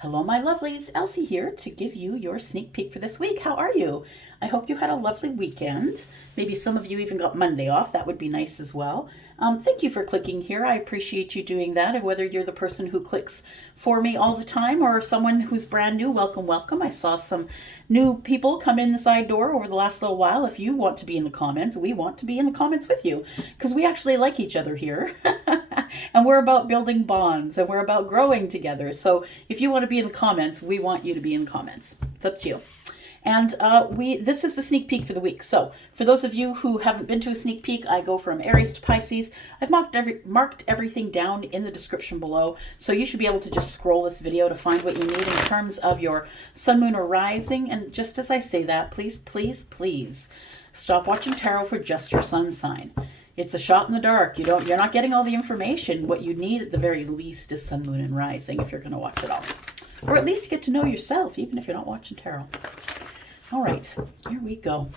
Hello, my lovelies. Elsie here to give you your sneak peek for this week. How are you? I hope you had a lovely weekend. Maybe some of you even got Monday off. That would be nice as well. Thank you for clicking here. I appreciate you doing that. And whether you're the person who clicks for me all the time or someone who's brand new, welcome, welcome. I saw some new people come in the side door over the last little while. If you want to be in the comments, we want to be in the comments with you because we actually like each other here. And we're about building bonds and we're about growing together. So if you want to be in the comments, we want you to be in the comments. It's up to you. And this is the sneak peek for the week. So for those of you who haven't been to a sneak peek, I go from Aries to Pisces. I've marked everything down in the description below. So you should be able to just scroll this video to find what you need in terms of your sun, moon, or rising. And just as I say that, please, please, please stop watching tarot for just your sun sign. It's a shot in the dark. You're not getting all the information. What you need at the very least is sun, moon, and rising if you're going to watch it all. Or at least get to know yourself, even if you're not watching tarot. All right, here we go.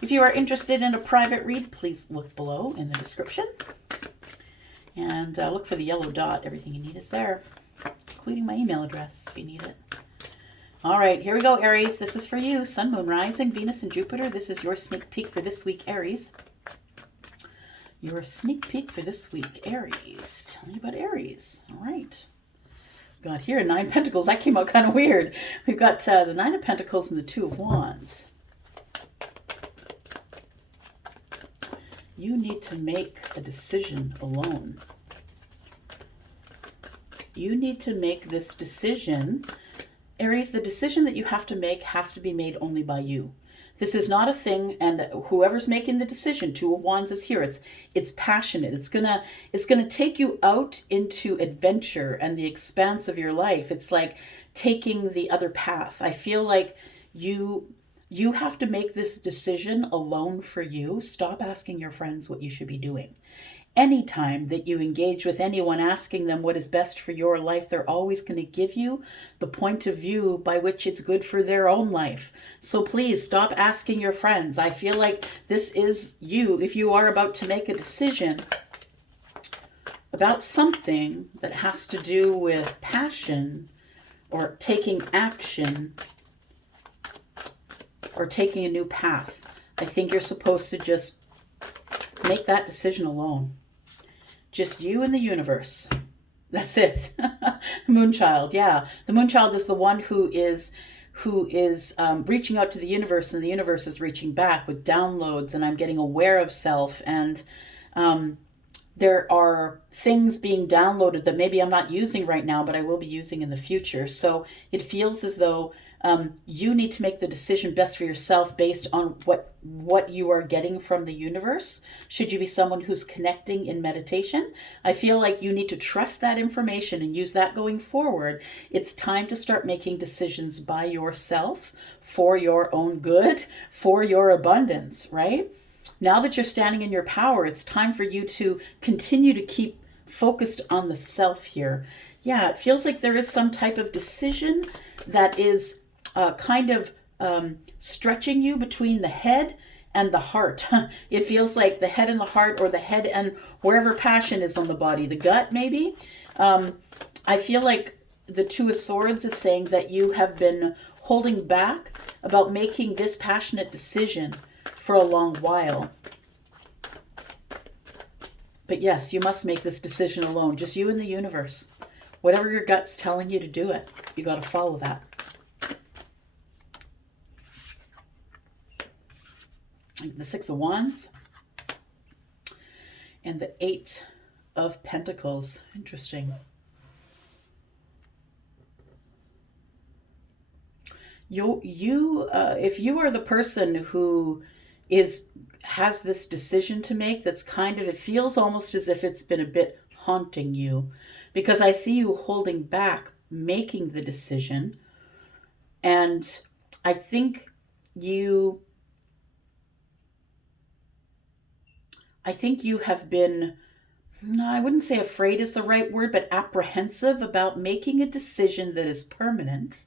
If you are interested in a private read, please look below in the description. And look for the yellow dot. Everything you need is there, including my email address if you need it. All right, here we go, Aries. This is for you. Sun, moon, rising, Venus, and Jupiter. This is your sneak peek for this week, Aries. Your sneak peek for this week, Aries. Tell me about Aries. All right. Got here 9 Pentacles. That came out kind of weird. We've got the 9 of Pentacles and the 2 of Wands. You need to make a decision alone. You need to make this decision. Aries, the decision that you have to make has to be made only by you. This is not a thing, and whoever's making the decision, 2 of Wands is here. It's passionate. It's gonna take you out into adventure and the expanse of your life. It's like taking the other path. I feel like you have to make this decision alone for you. Stop asking your friends what you should be doing. Anytime that you engage with anyone asking them what is best for your life, they're always going to give you the point of view by which it's good for their own life. So please stop asking your friends. I feel like this is you. If you are about to make a decision about something that has to do with passion or taking action or taking a new path, I think you're supposed to just make that decision alone. Just you and the universe. That's it. Moonchild, yeah. The Moonchild is the one who is reaching out to the universe, and the universe is reaching back with downloads, and I'm getting aware of self, and there are things being downloaded that maybe I'm not using right now, but I will be using in the future. So it feels as though you need to make the decision best for yourself based on what you are getting from the universe. Should you be someone who's connecting in meditation, I feel like you need to trust that information and use that going forward. It's time to start making decisions by yourself for your own good, for your abundance, right? Now that you're standing in your power, it's time for you to continue to keep focused on the self here. Yeah, it feels like there is some type of decision that is kind of stretching you between the head and the heart. It feels like the head and the heart, or the head and wherever passion is on the body, the gut maybe. I feel like the 2 of Swords is saying that you have been holding back about making this passionate decision for a long while. But yes, you must make this decision alone. Just you and the universe. Whatever your gut's telling you to do it, you got to follow that. The 6 of Wands and the 8 of Pentacles. Interesting. If you are the person who has this decision to make, that's kind of, it feels almost as if it's been a bit haunting you, because I see you holding back making the decision, and I think you have been, no, I wouldn't say afraid is the right word, but apprehensive about making a decision that is permanent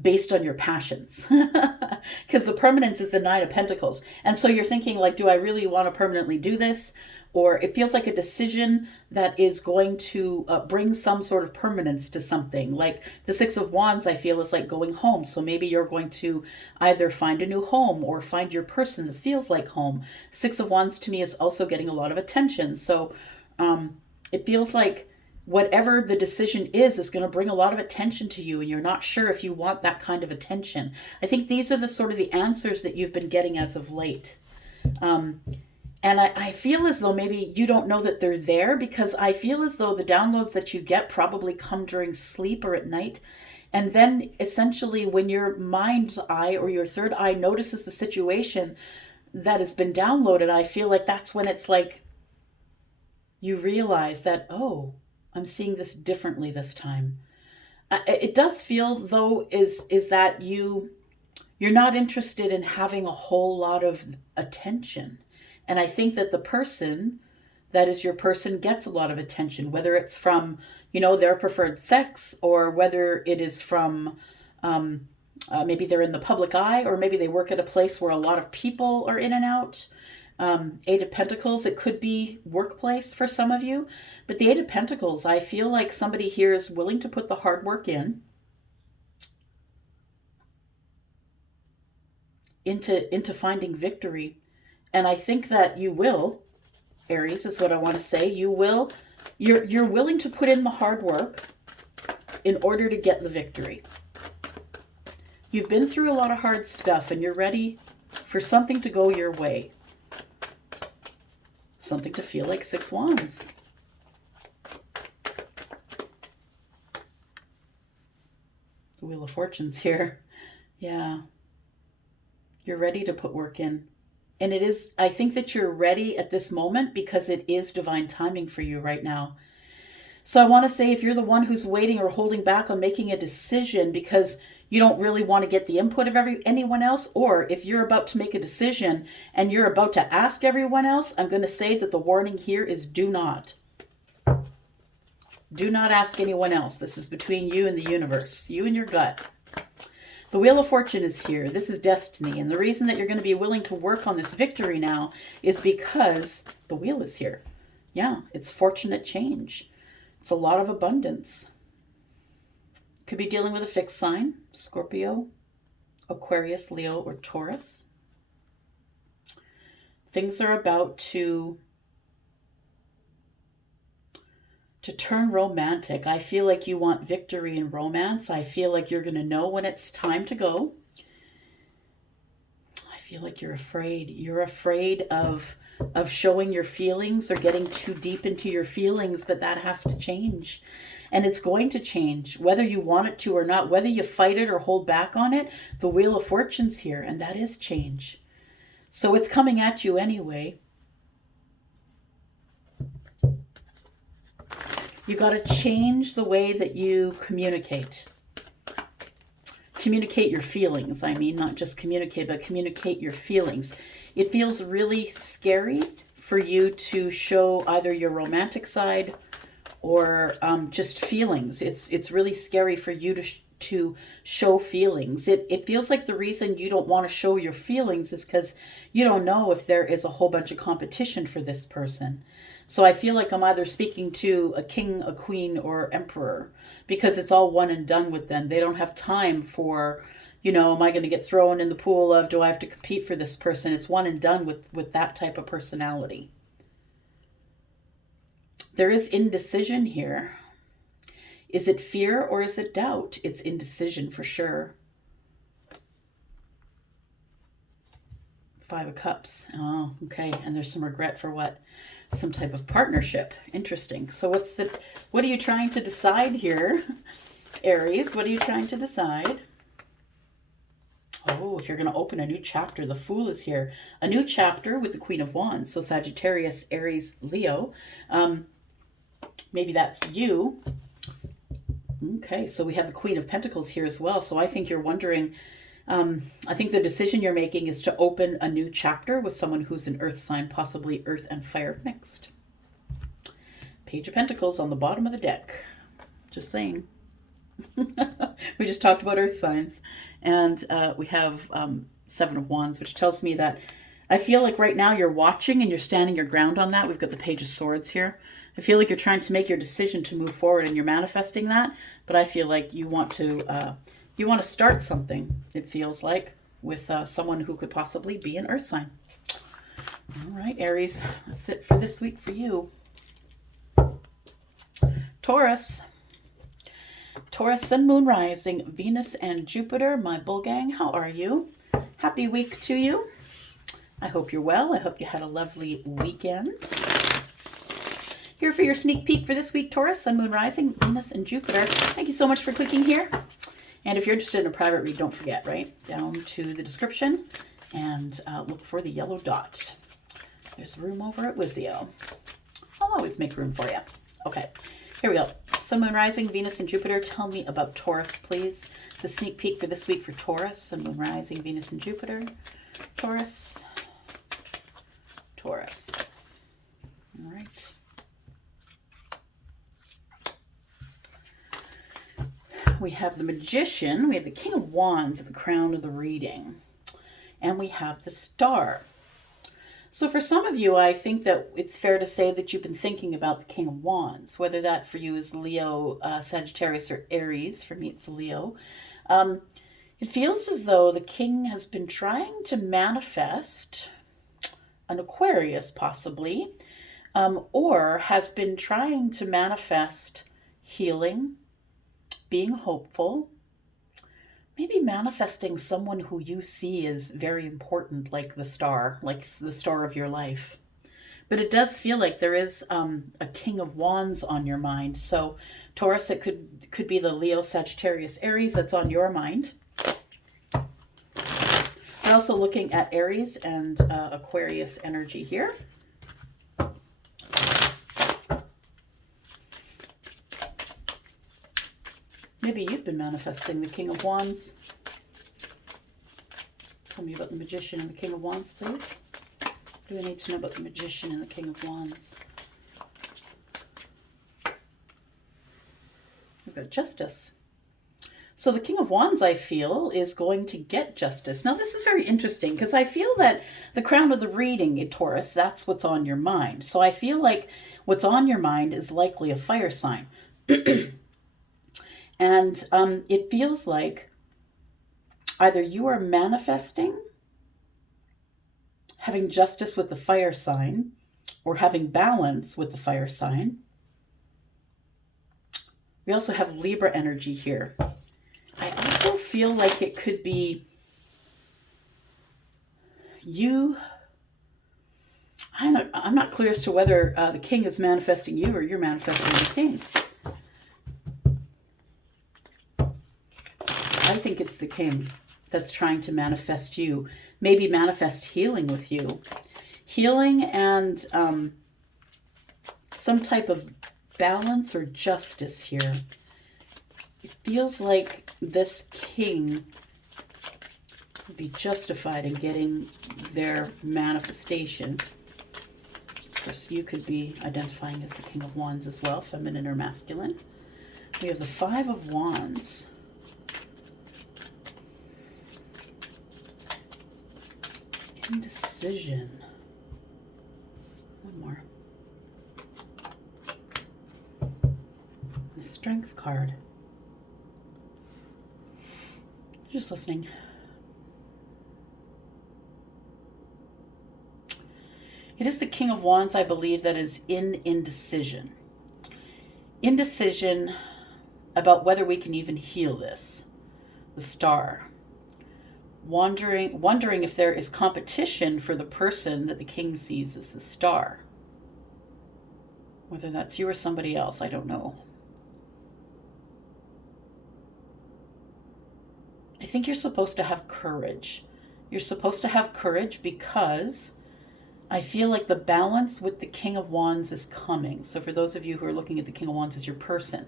based on your passions. Because the permanence is the 9 of Pentacles. And so you're thinking, like, do I really want to permanently do this? or it feels like a decision that is going to bring some sort of permanence to something. Like the Six of Wands, I feel, is like going home. So maybe you're going to either find a new home or find your person that feels like home. Six of Wands to me is also getting a lot of attention. So it feels like whatever the decision is going to bring a lot of attention to you, and you're not sure if you want that kind of attention. I think these are the sort of the answers that you've been getting as of late. And I feel as though maybe you don't know that they're there, because I feel as though the downloads that you get probably come during sleep or at night. And then essentially when your mind's eye or your third eye notices the situation that has been downloaded, I feel like that's when it's like you realize that, oh, I'm seeing this differently this time. It does feel though is that you're not interested in having a whole lot of attention. And I think that the person that is your person gets a lot of attention, whether it's from, their preferred sex, or whether it is from maybe they're in the public eye, or maybe they work at a place where a lot of people are in and out. Eight of Pentacles, it could be workplace for some of you. But the Eight of Pentacles, I feel like somebody here is willing to put the hard work into finding victory. And I think that you will, Aries, is what I want to say. You will, you're willing to put in the hard work in order to get the victory. You've been through a lot of hard stuff and you're ready for something to go your way. Something to feel like Six Wands. The Wheel of Fortune's here. Yeah. You're ready to put work in. And it is, I think that you're ready at this moment because it is divine timing for you right now. So I want to say, if you're the one who's waiting or holding back on making a decision because you don't really want to get the input of anyone else, or if you're about to make a decision and you're about to ask everyone else, I'm going to say that the warning here is do not. Do not ask anyone else. This is between you and the universe, you and your gut. The Wheel of Fortune is here. This is destiny. And the reason that you're going to be willing to work on this victory now is because the wheel is here. Yeah, it's fortunate change. It's a lot of abundance. Could be dealing with a fixed sign, Scorpio, Aquarius, Leo, or Taurus. Things are about to turn romantic. I feel like you want victory in romance. I feel like you're going to know when it's time to go. I feel like you're afraid. You're afraid of showing your feelings or getting too deep into your feelings, but that has to change. And it's going to change, whether you want it to or not, whether you fight it or hold back on it. The Wheel of Fortune's here, and that is change. So it's coming at you anyway. You got to change the way that you communicate. Communicate your feelings. I mean, not just communicate, but communicate your feelings. It feels really scary for you to show either your romantic side or just feelings. It's really scary for you to show feelings. It feels like the reason you don't want to show your feelings is because you don't know if there is a whole bunch of competition for this person. So I feel like I'm either speaking to a king, a queen, or emperor, because it's all one and done with them. They don't have time for, am I going to get thrown in the pool of, do I have to compete for this person? It's one and done with that type of personality. There is indecision here. Is it fear or is it doubt? It's indecision for sure. Five of Cups. Oh, okay. And there's some regret for what? Some type of partnership. Interesting. So what are you trying to decide here, Aries? What are you trying to decide? Oh, if you're going to open a new chapter, the Fool is here. A new chapter with the Queen of Wands. So Sagittarius, Aries, Leo. Maybe that's you. Okay, so we have the Queen of Pentacles here as well. So I think you're wondering, I think the decision you're making is to open a new chapter with someone who's an earth sign, possibly earth and fire mixed. Page of Pentacles on the bottom of the deck. Just saying. We just talked about earth signs. And we have Seven of Wands, which tells me that I feel like right now you're watching and you're standing your ground on that. We've got the Page of Swords here. I feel like you're trying to make your decision to move forward and you're manifesting that. But I feel like you want to start something, it feels like, with someone who could possibly be an earth sign. All right, Aries, that's it for this week for you. Taurus. Taurus, Sun, Moon, Rising, Venus, and Jupiter. My bull gang, how are you? Happy week to you. I hope you're well. I hope you had a lovely weekend. Here for your sneak peek for this week, Taurus, Sun, Moon, Rising, Venus, and Jupiter. Thank you so much for clicking here. And if you're interested in a private read, don't forget, right, down to the description and look for the yellow dot. There's room over at Wizio. I'll always make room for you. Okay, here we go. Sun, Moon, Rising, Venus, and Jupiter. Tell me about Taurus, please. The sneak peek for this week for Taurus, Sun, Moon, Rising, Venus, and Jupiter. Taurus. Taurus. All right. We have the Magician, we have the King of Wands at the crown of the reading, and we have the Star. So for some of you, I think that it's fair to say that you've been thinking about the King of Wands, whether that for you is Leo, Sagittarius, or Aries. For me, it's Leo. It feels as though the King has been trying to manifest an Aquarius, possibly, or has been trying to manifest healing, being hopeful, maybe manifesting someone who you see as very important, like the star of your life. But it does feel like there is a King of Wands on your mind. So Taurus, it could be the Leo, Sagittarius, Aries that's on your mind. We're also looking at Aries and Aquarius energy here. Maybe you've been manifesting the King of Wands. Tell me about the Magician and the King of Wands, please. What do I need to know about the Magician and the King of Wands? We've got Justice. So the King of Wands, I feel, is going to get justice. Now, this is very interesting because I feel that the crown of the reading, Taurus, that's what's on your mind. So I feel like what's on your mind is likely a fire sign. And it feels like either you are manifesting having justice with the fire sign or having balance with the fire sign. We also have Libra energy here. I also feel like it could be you. I'm not clear as to whether the King is manifesting you or you're manifesting the King. I think it's the King that's trying to manifest you, maybe manifest healing with you. Healing and some type of balance or justice here. It feels like this King would be justified in getting their manifestation. Of course, you could be identifying as the King of Wands as well, feminine or masculine. We have the Five of Wands. Indecision. One more. The Strength card. Just listening. It is the King of Wands, I believe, that is in indecision. Indecision about whether we can even heal this. The Star. Wondering if there is competition for the person that the King sees as the Star. Whether that's you or somebody else, I don't know. I think you're supposed to have courage. You're supposed to have courage because I feel like the balance with the King of Wands is coming. So for those of you who are looking at the King of Wands as your person,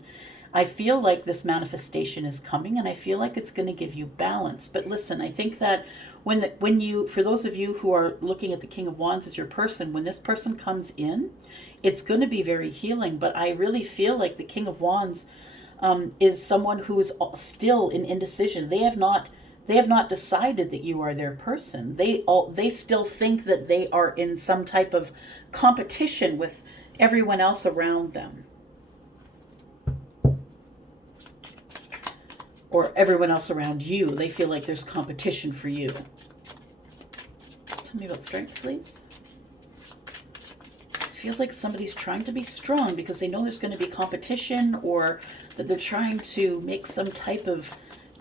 I feel like this manifestation is coming and I feel like it's going to give you balance. But listen, I think that for those of you who are looking at the King of Wands as your person, when this person comes in, it's going to be very healing. But I really feel like the King of Wands is someone who is still in indecision. They have not They have not decided that you are their person. They still think that they are in some type of competition with everyone else around them. Or everyone else around you. They feel like there's competition for you. Tell me about strength, please. It feels like somebody's trying to be strong because they know there's going to be competition, or that they're trying to make some type of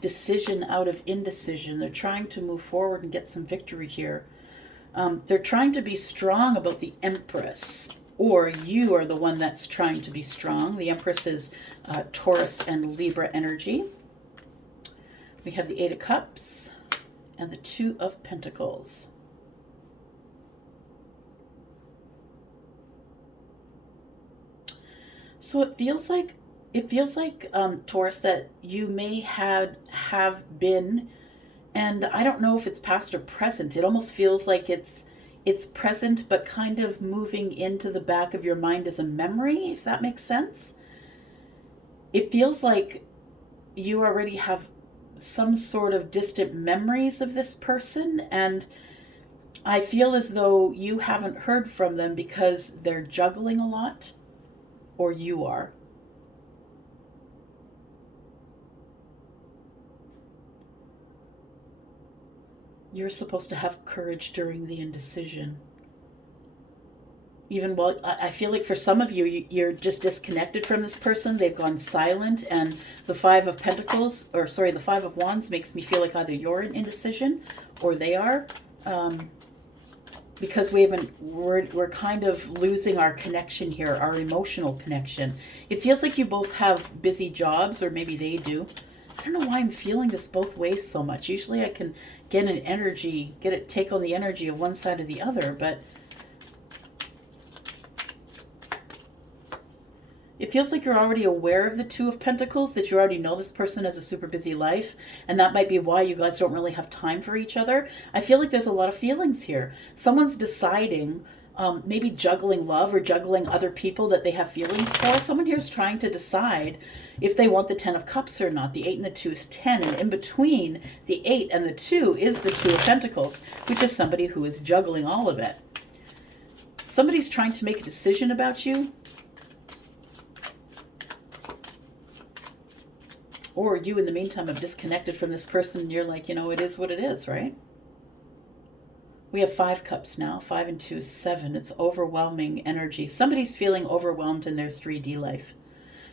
decision out of indecision. They're trying to move forward and get some victory here. They're trying to be strong about the Empress, or you are the one that's trying to be strong. The Empress is Taurus and Libra energy. We have the Eight of Cups and the Two of Pentacles. So it feels like Taurus, that you may have been, and I don't know if it's past or present. It almost feels like it's present, but kind of moving into the back of your mind as a memory, if that makes sense. It feels like you already have some sort of distant memories of this person, and I feel as though you haven't heard from them because they're juggling a lot, or you are. You're supposed to have courage during the indecision. Even while I feel like for some of you, you're just disconnected from this person. They've gone silent, and the Five of Pentacles, or sorry, the Five of Wands makes me feel like either you're in indecision or they are, because we're kind of losing our connection here, our emotional connection. It feels like you both have busy jobs, or maybe they do. I don't know why I'm feeling this both ways so much. Usually I can get an energy, take on the energy of one side or the other, but it feels like you're already aware of the Two of Pentacles, that you already know this person has a super busy life, and that might be why you guys don't really have time for each other. I feel like there's a lot of feelings here. Someone's deciding, maybe juggling love or juggling other people that they have feelings for. Someone here is trying to decide if they want the Ten of Cups or not. The 8 and the 2 is 10, and in between the 8 and the 2 is the Two of Pentacles, which is somebody who is juggling all of it. Somebody's trying to make a decision about you, or you in the meantime have disconnected from this person, and you're like, it is what it is, right? We have 5 cups now. 5 and 2 is 7. It's overwhelming energy. Somebody's feeling overwhelmed in their 3D life.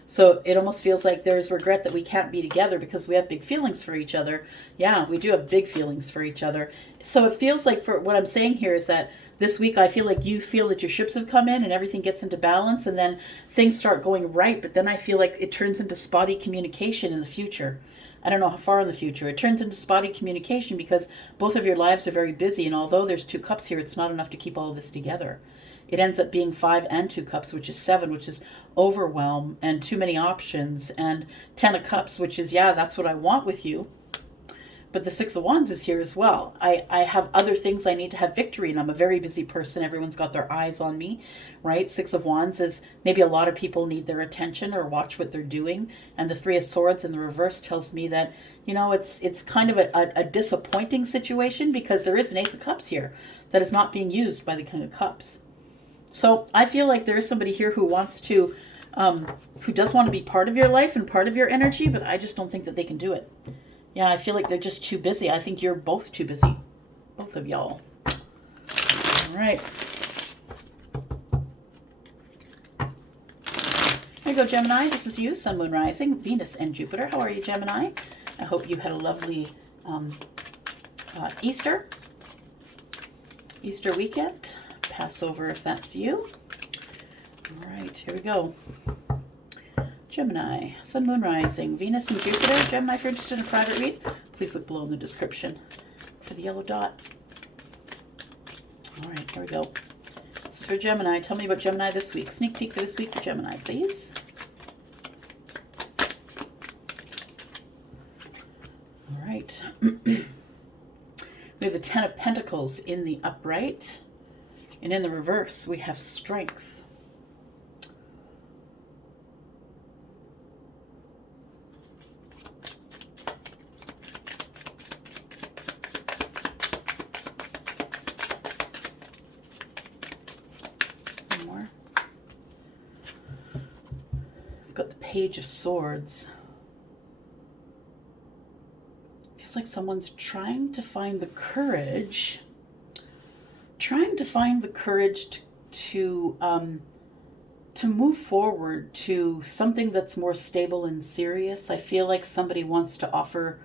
So it almost feels like there's regret that we can't be together because we have big feelings for each other. Yeah, we do have big feelings for each other. So it feels like, for what I'm saying here is that this week I feel like you feel that your ships have come in and everything gets into balance, and then things start going right. But then I feel like it turns into spotty communication in the future. I don't know how far in the future. It turns into spotty communication because both of your lives are very busy. And although there's 2 cups here, it's not enough to keep all of this together. It ends up being 5 and 2 cups, which is 7, which is overwhelm and too many options. And 10 of Cups, which is, yeah, that's what I want with you. But the 6 of Wands is here as well. I have other things I need to have victory in. I'm a very busy person. Everyone's got their eyes on me, right? 6 of Wands is maybe a lot of people need their attention or watch what they're doing. And the 3 of Swords in the reverse tells me that, it's kind of a disappointing situation because there is an Ace of Cups here that is not being used by the King of Cups. So I feel like there is somebody here who wants to, who does want to be part of your life and part of your energy, but I just don't think that they can do it. Yeah, I feel like they're just too busy. I think you're both too busy. Both of y'all. All right. Here you go, Gemini. This is you, Sun, Moon, Rising, Venus, and Jupiter. How are you, Gemini? I hope you had a lovely Easter weekend. Passover, if that's you. All right, here we go. Gemini, Sun, Moon, Rising, Venus, and Jupiter. Gemini, if you're interested in a private read, please look below in the description for the yellow dot. All right, here we go. This is for Gemini. Tell me about Gemini this week. Sneak peek for this week for Gemini, please. All right. We have the 10 of Pentacles in the upright. And in the reverse, we have Strength. Page of Swords. Feels like someone's trying to find the courage, to move forward to something that's more stable and serious. I feel like somebody wants to offer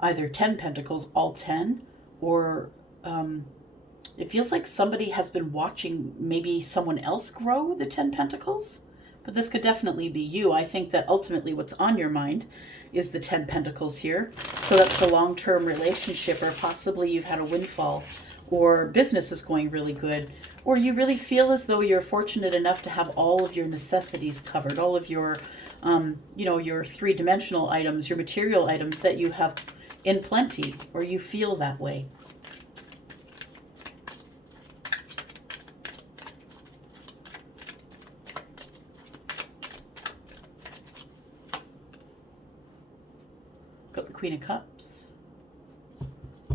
either 10 pentacles, all 10, or it feels like somebody has been watching maybe someone else grow the 10 pentacles, but this could definitely be you. I think that ultimately what's on your mind is the 10 pentacles here. So that's the long-term relationship, or possibly you've had a windfall, or business is going really good, or you really feel as though you're fortunate enough to have all of your necessities covered, all of your, your three-dimensional items, your material items that you have in plenty, or you feel that way. Got the Queen of Cups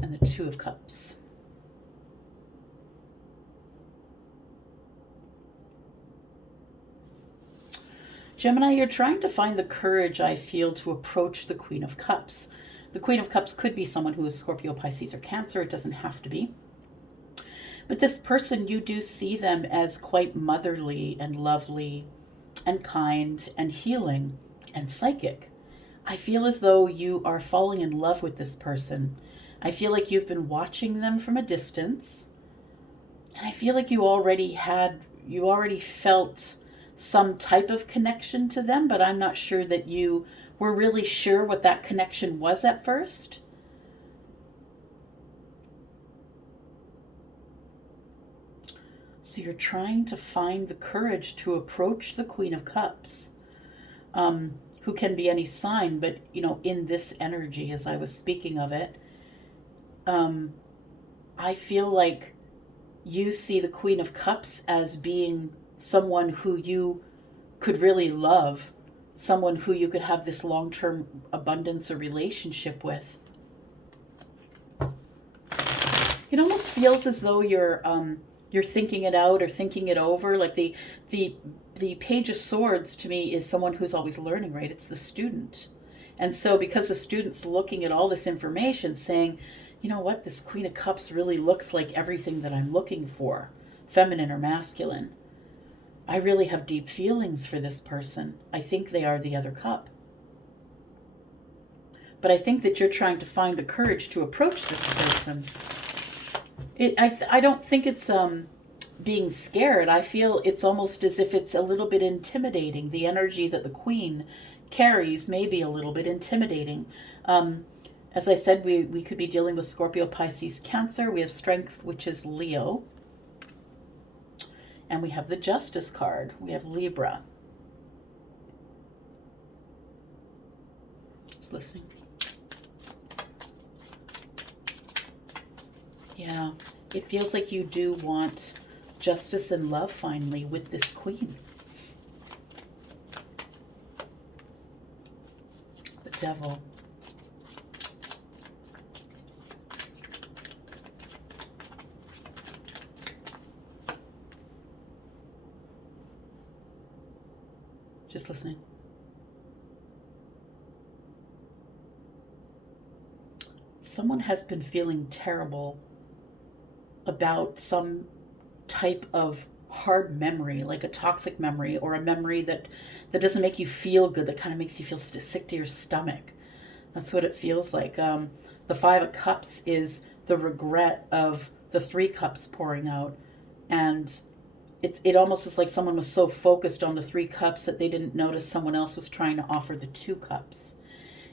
and the Two of Cups. Gemini, you're trying to find the courage, I feel, to approach the Queen of Cups. The Queen of Cups could be someone who is Scorpio, Pisces, or Cancer. It doesn't have to be. But this person, you do see them as quite motherly and lovely and kind and healing and psychic. I feel as though you are falling in love with this person. I feel like you've been watching them from a distance. And I feel like you already felt some type of connection to them, but I'm not sure that you were really sure what that connection was at first. So you're trying to find the courage to approach the Queen of Cups, who can be any sign, but, in this energy, as I was speaking of it, I feel like you see the Queen of Cups as being someone who you could really love, someone who you could have this long-term abundance or relationship with. It almost feels as though you're thinking it out or thinking it over. Like the Page of Swords to me is someone who's always learning, right? It's the student. And so because the student's looking at all this information saying, you know what, this Queen of Cups really looks like everything that I'm looking for, feminine or masculine. I really have deep feelings for this person. I think they are the other cup. But I think that you're trying to find the courage to approach this person. I don't think it's being scared. I feel it's almost as if it's a little bit intimidating. The energy that the Queen carries may be a little bit intimidating. As I said, we could be dealing with Scorpio, Pisces, Cancer. We have Strength, which is Leo. And we have the Justice card. We have Libra. Just listening. Yeah, it feels like you do want justice and love finally with this Queen. The Devil. Just listening. Someone has been feeling terrible about some type of hard memory, like a toxic memory, or a memory that doesn't make you feel good, that kind of makes you feel sick to your stomach. That's what it feels like. The Five of Cups is the regret of the Three Cups pouring out, and it almost is like someone was so focused on the Three Cups that they didn't notice someone else was trying to offer the Two Cups.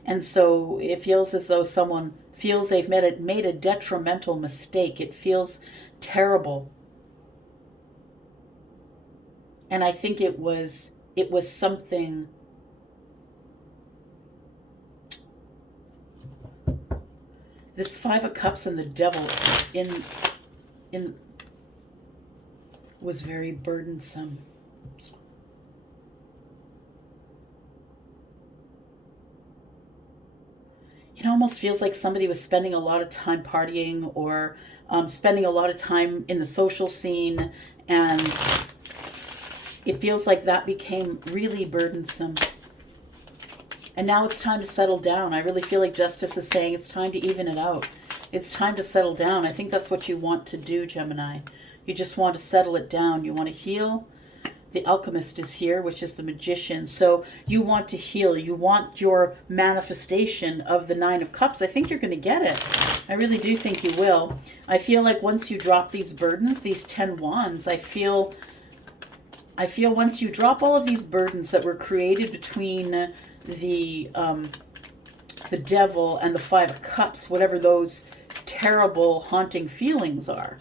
And so it feels as though someone feels they've made a detrimental mistake. It feels terrible. And I think it was something, this Five of Cups and the Devil in was very burdensome. It almost feels like somebody was spending a lot of time partying, or spending a lot of time in the social scene, and it feels like that became really burdensome. And now it's time to settle down. I really feel like Justice is saying it's time to even it out. It's time to settle down. I think that's what you want to do, Gemini. You just want to settle it down. You want to heal. The Alchemist is here, which is the Magician. So you want to heal. You want your manifestation of the Nine of Cups. I think you're going to get it. I really do think you will. I feel like once you drop these burdens, these 10 wands, I feel once you drop all of these burdens that were created between the devil and the Five of Cups, whatever those terrible haunting feelings are,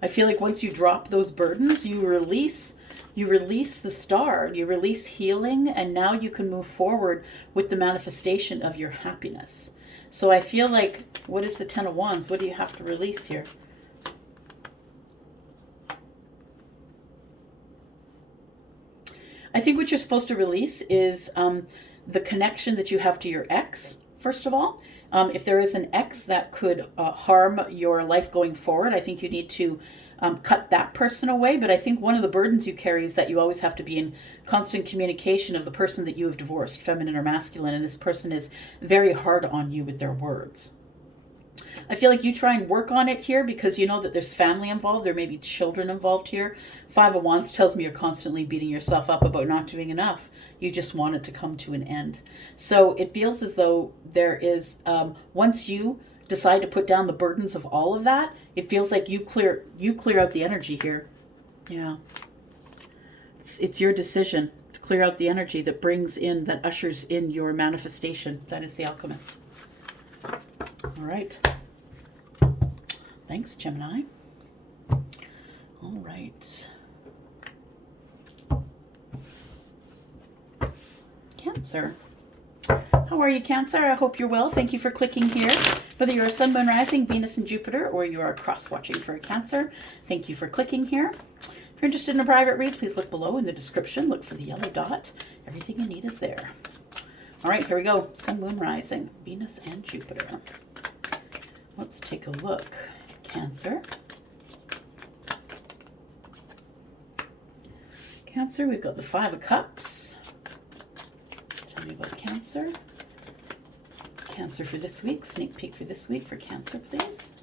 I feel like once you drop those burdens, you release the star, you release healing, and now you can move forward with the manifestation of your happiness. So I feel like, what is the Ten of Wands? What do you have to release here? I think what you're supposed to release is the connection that you have to your ex, first of all. If there is an ex that could harm your life going forward, I think you need to cut that person away. But I think one of the burdens you carry is that you always have to be in constant communication of the person that you have divorced, feminine or masculine, and this person is very hard on you with their words. I feel like you try and work on it here because you know that there's family involved. There may be children involved here. Five of Wands tells me you're constantly beating yourself up about not doing enough. You just want it to come to an end. So it feels as though there is, once you decide to put down the burdens of all of that, it feels like you clear out the energy here. Yeah. It's your decision to clear out the energy that brings in, that ushers in your manifestation. That is the Alchemist. All right. Thanks, Gemini. All right. Cancer. How are you, Cancer? I hope you're well. Thank you for clicking here. Whether you're a Sun, Moon, Rising, Venus, and Jupiter, or you are cross-watching for a Cancer, thank you for clicking here. If you're interested in a private read, please look below in the description. Look for the yellow dot. Everything you need is there. All right, here we go. Sun, Moon, Rising, Venus, and Jupiter. Let's take a look. Cancer. Cancer, we've got the Five of Cups. Tell me about Cancer. Cancer for this week. Sneak peek for this week for Cancer, please.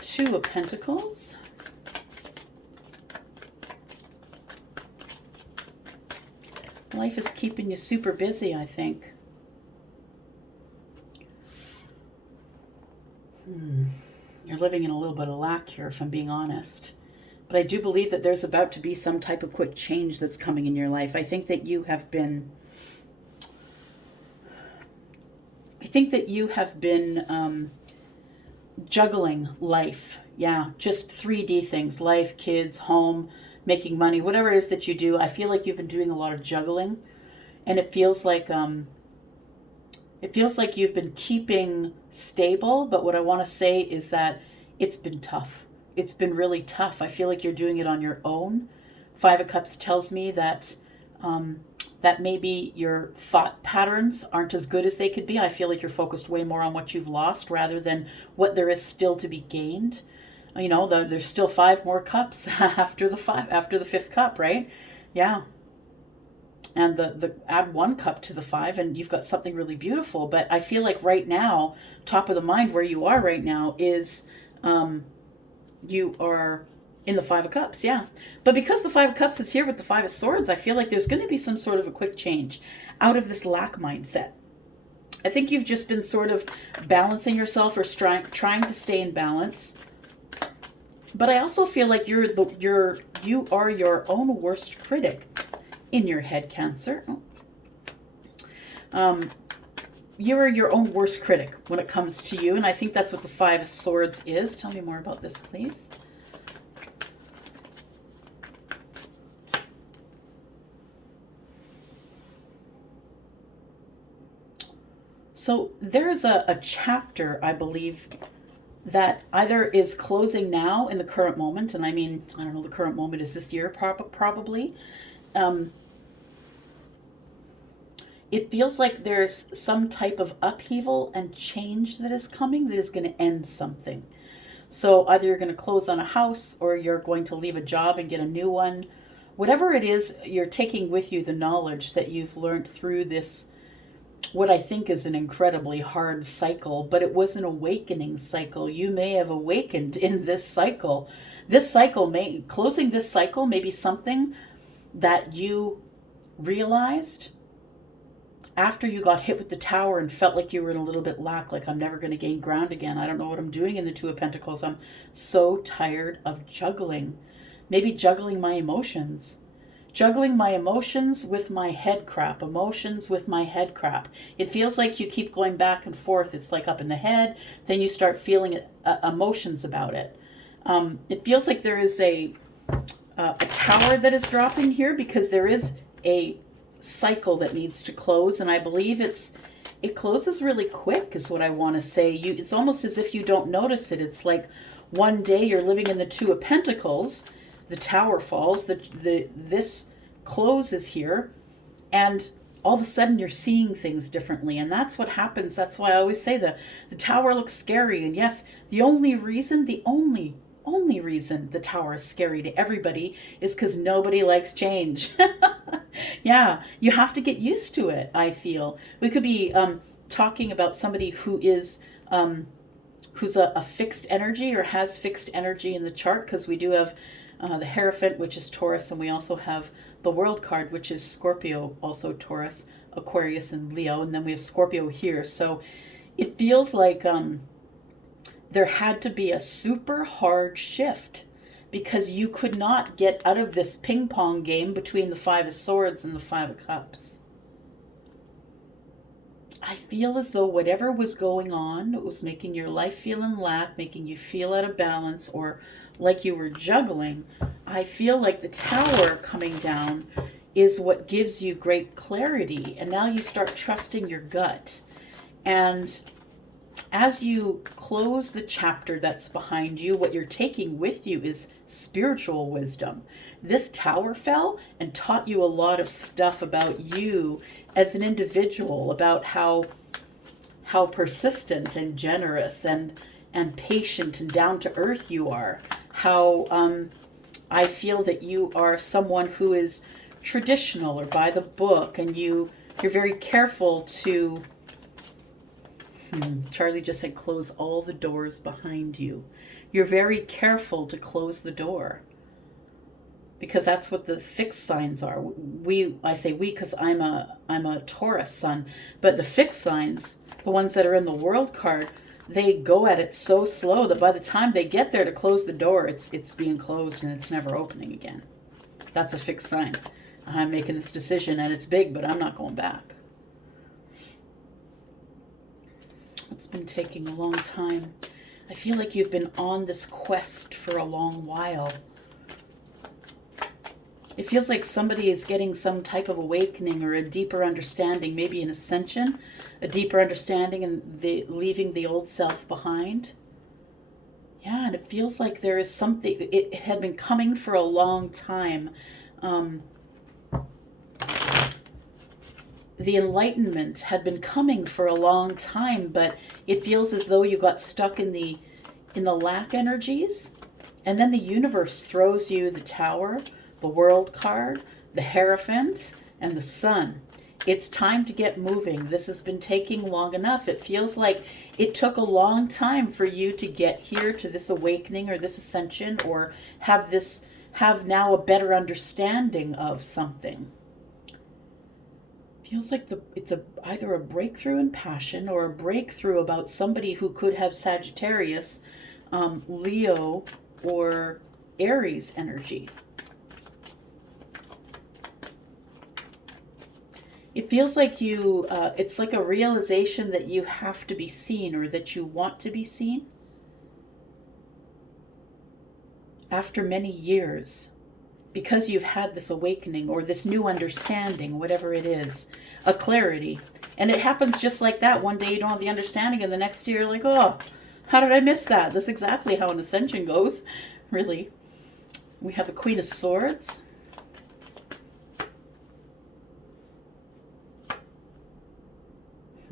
Two of Pentacles. Life is keeping you super busy, I think. You're living in a little bit of lack here, if I'm being honest. But I do believe that there's about to be some type of quick change that's coming in your life. I think that you have been... juggling life. Yeah, just 3D things. Life, kids, home, making money, whatever it is that you do. I feel like you've been doing a lot of juggling. And it feels like you've been keeping stable, but what I want to say is that it's been tough. It's been really tough. I feel like you're doing it on your own. Five of Cups tells me that that maybe your thought patterns aren't as good as they could be. I feel like you're focused way more on what you've lost rather than what there is still to be gained. You know, there's still 5 more cups after the fifth cup, right? Yeah. And the add 1 cup to the 5 and you've got something really beautiful. But I feel like right now, top of the mind where you are right now is you are in the 5 of Cups, yeah. But because the 5 of Cups is here with the 5 of Swords, I feel like there's going to be some sort of a quick change out of this lack mindset. I think you've just been sort of balancing yourself or trying to stay in balance. But I also feel like you are your own worst critic in your head, Cancer. You are your own worst critic when it comes to you, and I think that's what the 5 of Swords is. Tell me more about this, please. So there's a chapter, I believe, that either is closing now in the current moment, and I mean, I don't know, the current moment is this year, probably. It feels like there's some type of upheaval and change that is coming that is going to end something. So either you're going to close on a house, or you're going to leave a job and get a new one, whatever it is, you're taking with you the knowledge that you've learned through this, what I think is an incredibly hard cycle, but it was an awakening cycle. You may have awakened in this cycle. Closing this cycle may be something that you realized after you got hit with the tower and felt like you were in a little bit lack, like I'm never going to gain ground again. I don't know what I'm doing in the Two of Pentacles. I'm so tired of juggling. Maybe juggling my emotions. Juggling my emotions with my head crap. Emotions with my head crap. It feels like you keep going back and forth. It's like up in the head. Then you start feeling emotions about it. It feels like there is a tower that is dropping here because there is a cycle that needs to close, and I believe it closes really quick is what I want to say. It's almost as if you don't notice it. It's like one day you're living in the Two of Pentacles, the tower falls, this closes here, and all of a sudden you're seeing things differently, and that's what happens. That's why I always say the tower looks scary, and yes, the only reason the tower is scary to everybody is because nobody likes change. Yeah, you have to get used to it, I feel. We could be talking about somebody who is who's a fixed energy or has fixed energy in the chart, because we do have the Hierophant, which is Taurus, and we also have the World card, which is Scorpio, also Taurus, Aquarius, and Leo, and then we have Scorpio here. So it feels like there had to be a super hard shift, because you could not get out of this ping pong game between the Five of Swords and the Five of Cups. I feel as though whatever was going on, it was making your life feel in lack, making you feel out of balance, or like you were juggling. I feel like the tower coming down is what gives you great clarity, and now you start trusting your gut. And as you close the chapter that's behind you, what you're taking with you is spiritual wisdom. This tower fell and taught you a lot of stuff about you as an individual, about how persistent and generous and patient and down to earth you are. How I feel that you are someone who is traditional or by the book, and you're very careful to Charlie just said close all the doors behind you. You're very careful to close the door, because that's what the fixed signs are. I say we because I'm a Taurus sun, but the fixed signs, the ones that are in the World card, they go at it so slow that by the time they get there to close the door, it's being closed and it's never opening again. That's a fixed sign. I'm making this decision and it's big, but I'm not going back. It's been taking a long time. I feel like you've been on this quest for a long while. It feels like somebody is getting some type of awakening or a deeper understanding, maybe an ascension, a deeper understanding, and leaving the old self behind. Yeah, and it feels like there is something, it had been coming for a long time. The enlightenment had been coming for a long time, but it feels as though you got stuck in the lack energies, and then the universe throws you the tower, the World card, the Hierophant, and the Sun. It's time to get moving. This has been taking long enough. It feels like it took a long time for you to get here to this awakening or this ascension, or have now a better understanding of something. Feels like it's either a breakthrough in passion or a breakthrough about somebody who could have Sagittarius, Leo, or Aries energy. It feels like it's like a realization that you have to be seen, or that you want to be seen after many years, because you've had this awakening or this new understanding, whatever it is, a clarity. And it happens just like that. One day you don't have the understanding, and the next year you're like, oh, how did I miss that? That's exactly how an ascension goes, really. We have the Queen of Swords.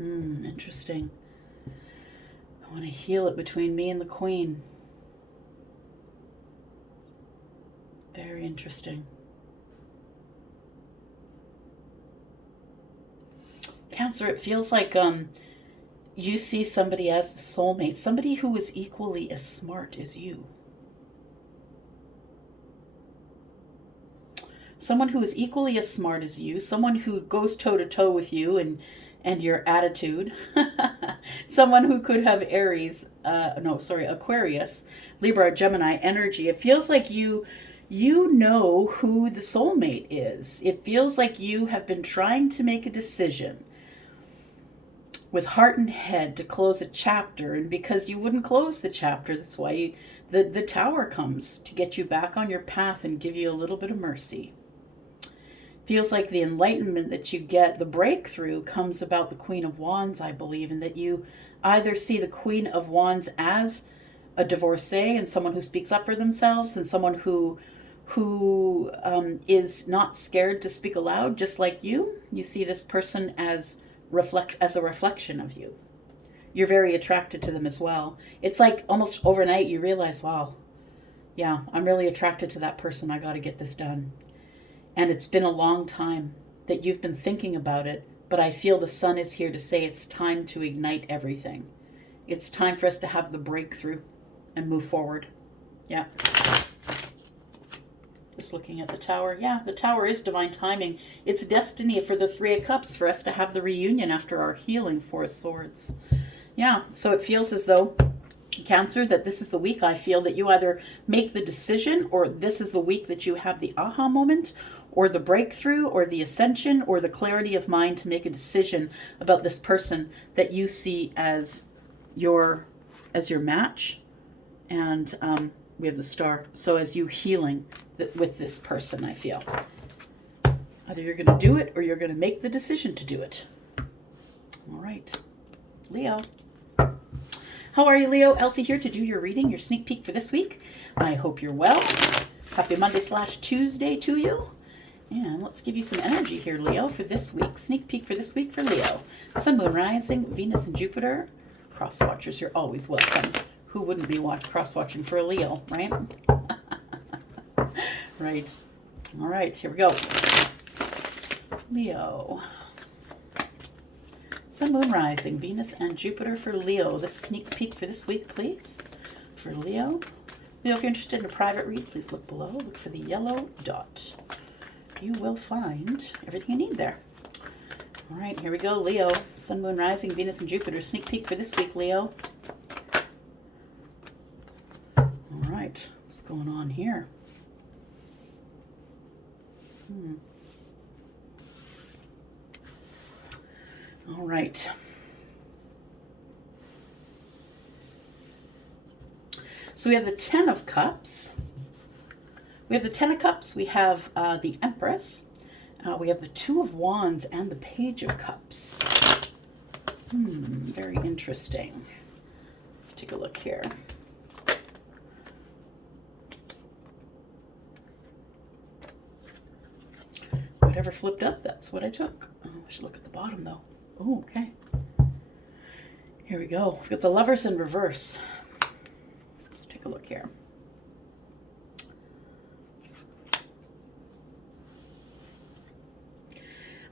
Interesting. I want to heal it between me and the Queen. Very interesting. Cancer, it feels like you see somebody as the soulmate, somebody who is equally as smart as you. Someone who is equally as smart as you, someone who goes toe to toe with you and your attitude. Someone who could have Aries, Aquarius, Libra, Gemini energy. It feels like you know who the soulmate is. It feels like you have been trying to make a decision with heart and head to close a chapter, and because you wouldn't close the chapter, that's why the Tower comes to get you back on your path and give you a little bit of mercy. Feels like the enlightenment that you get, the breakthrough, comes about the Queen of Wands, I believe, and that you either see the Queen of Wands as a divorcee and someone who speaks up for themselves, and someone who is not scared to speak aloud, just like you. You see this person as a reflection of you. You're very attracted to them as well. It's like almost overnight you realize, wow, yeah, I'm really attracted to that person. I got to get this done. And it's been a long time that you've been thinking about it, but I feel the sun is here to say it's time to ignite everything. It's time for us to have the breakthrough and move forward. Yeah. Just looking at the Tower. Yeah, the Tower is divine timing. It's destiny for the Three of Cups, for us to have the reunion after our healing, Four of Swords. Yeah, so it feels as though, Cancer, that this is the week I feel that you either make the decision, or this is the week that you have the aha moment, or the breakthrough, or the ascension, or the clarity of mind to make a decision about this person that you see as your match. And we have the Star. So as you healing with this person, I feel. Either you're going to do it, or you're going to make the decision to do it. All right. Leo. How are you, Leo? Elsie here to do your reading, your sneak peek for this week. I hope you're well. Happy Monday/Tuesday to you. And let's give you some energy here, Leo, for this week. Sneak peek for this week for Leo. Sun, Moon, Rising, Venus, and Jupiter. Cross watchers, you're always welcome. Who wouldn't be cross watching for a Leo, right? Right. All right, here we go. Leo. Sun, Moon, Rising, Venus, and Jupiter for Leo. The sneak peek for this week, please, for Leo. Leo, if you're interested in a private read, please look below. Look for the yellow dot. You will find everything you need there. All right, here we go, Leo. Sun, Moon, Rising, Venus, and Jupiter. Sneak peek for this week, Leo. All right, what's going on here? All right. So we have the Ten of Cups. We have the Ten of Cups. We have the Empress. We have the Two of Wands and the Page of Cups. Very interesting. Let's take a look here. Whatever flipped up, that's what I took. Oh, I should look at the bottom, though. Oh, okay. Here we go. We've got the Lovers in reverse. Let's take a look here.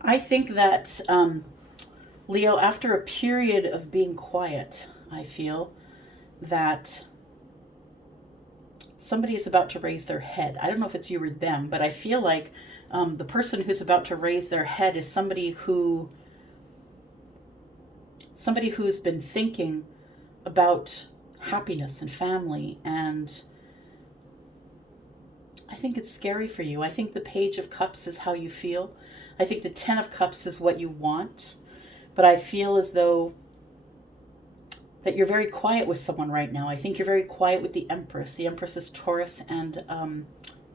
I think that, Leo, after a period of being quiet, I feel that somebody is about to raise their head. I don't know if it's you or them, but I feel like the person who's about to raise their head is somebody who's been thinking about happiness and family, and I think it's scary for you. I think the Page of Cups is how you feel. I think the Ten of Cups is what you want, but I feel as though that you're very quiet with someone right now. I think you're very quiet with the Empress. The Empress is Taurus and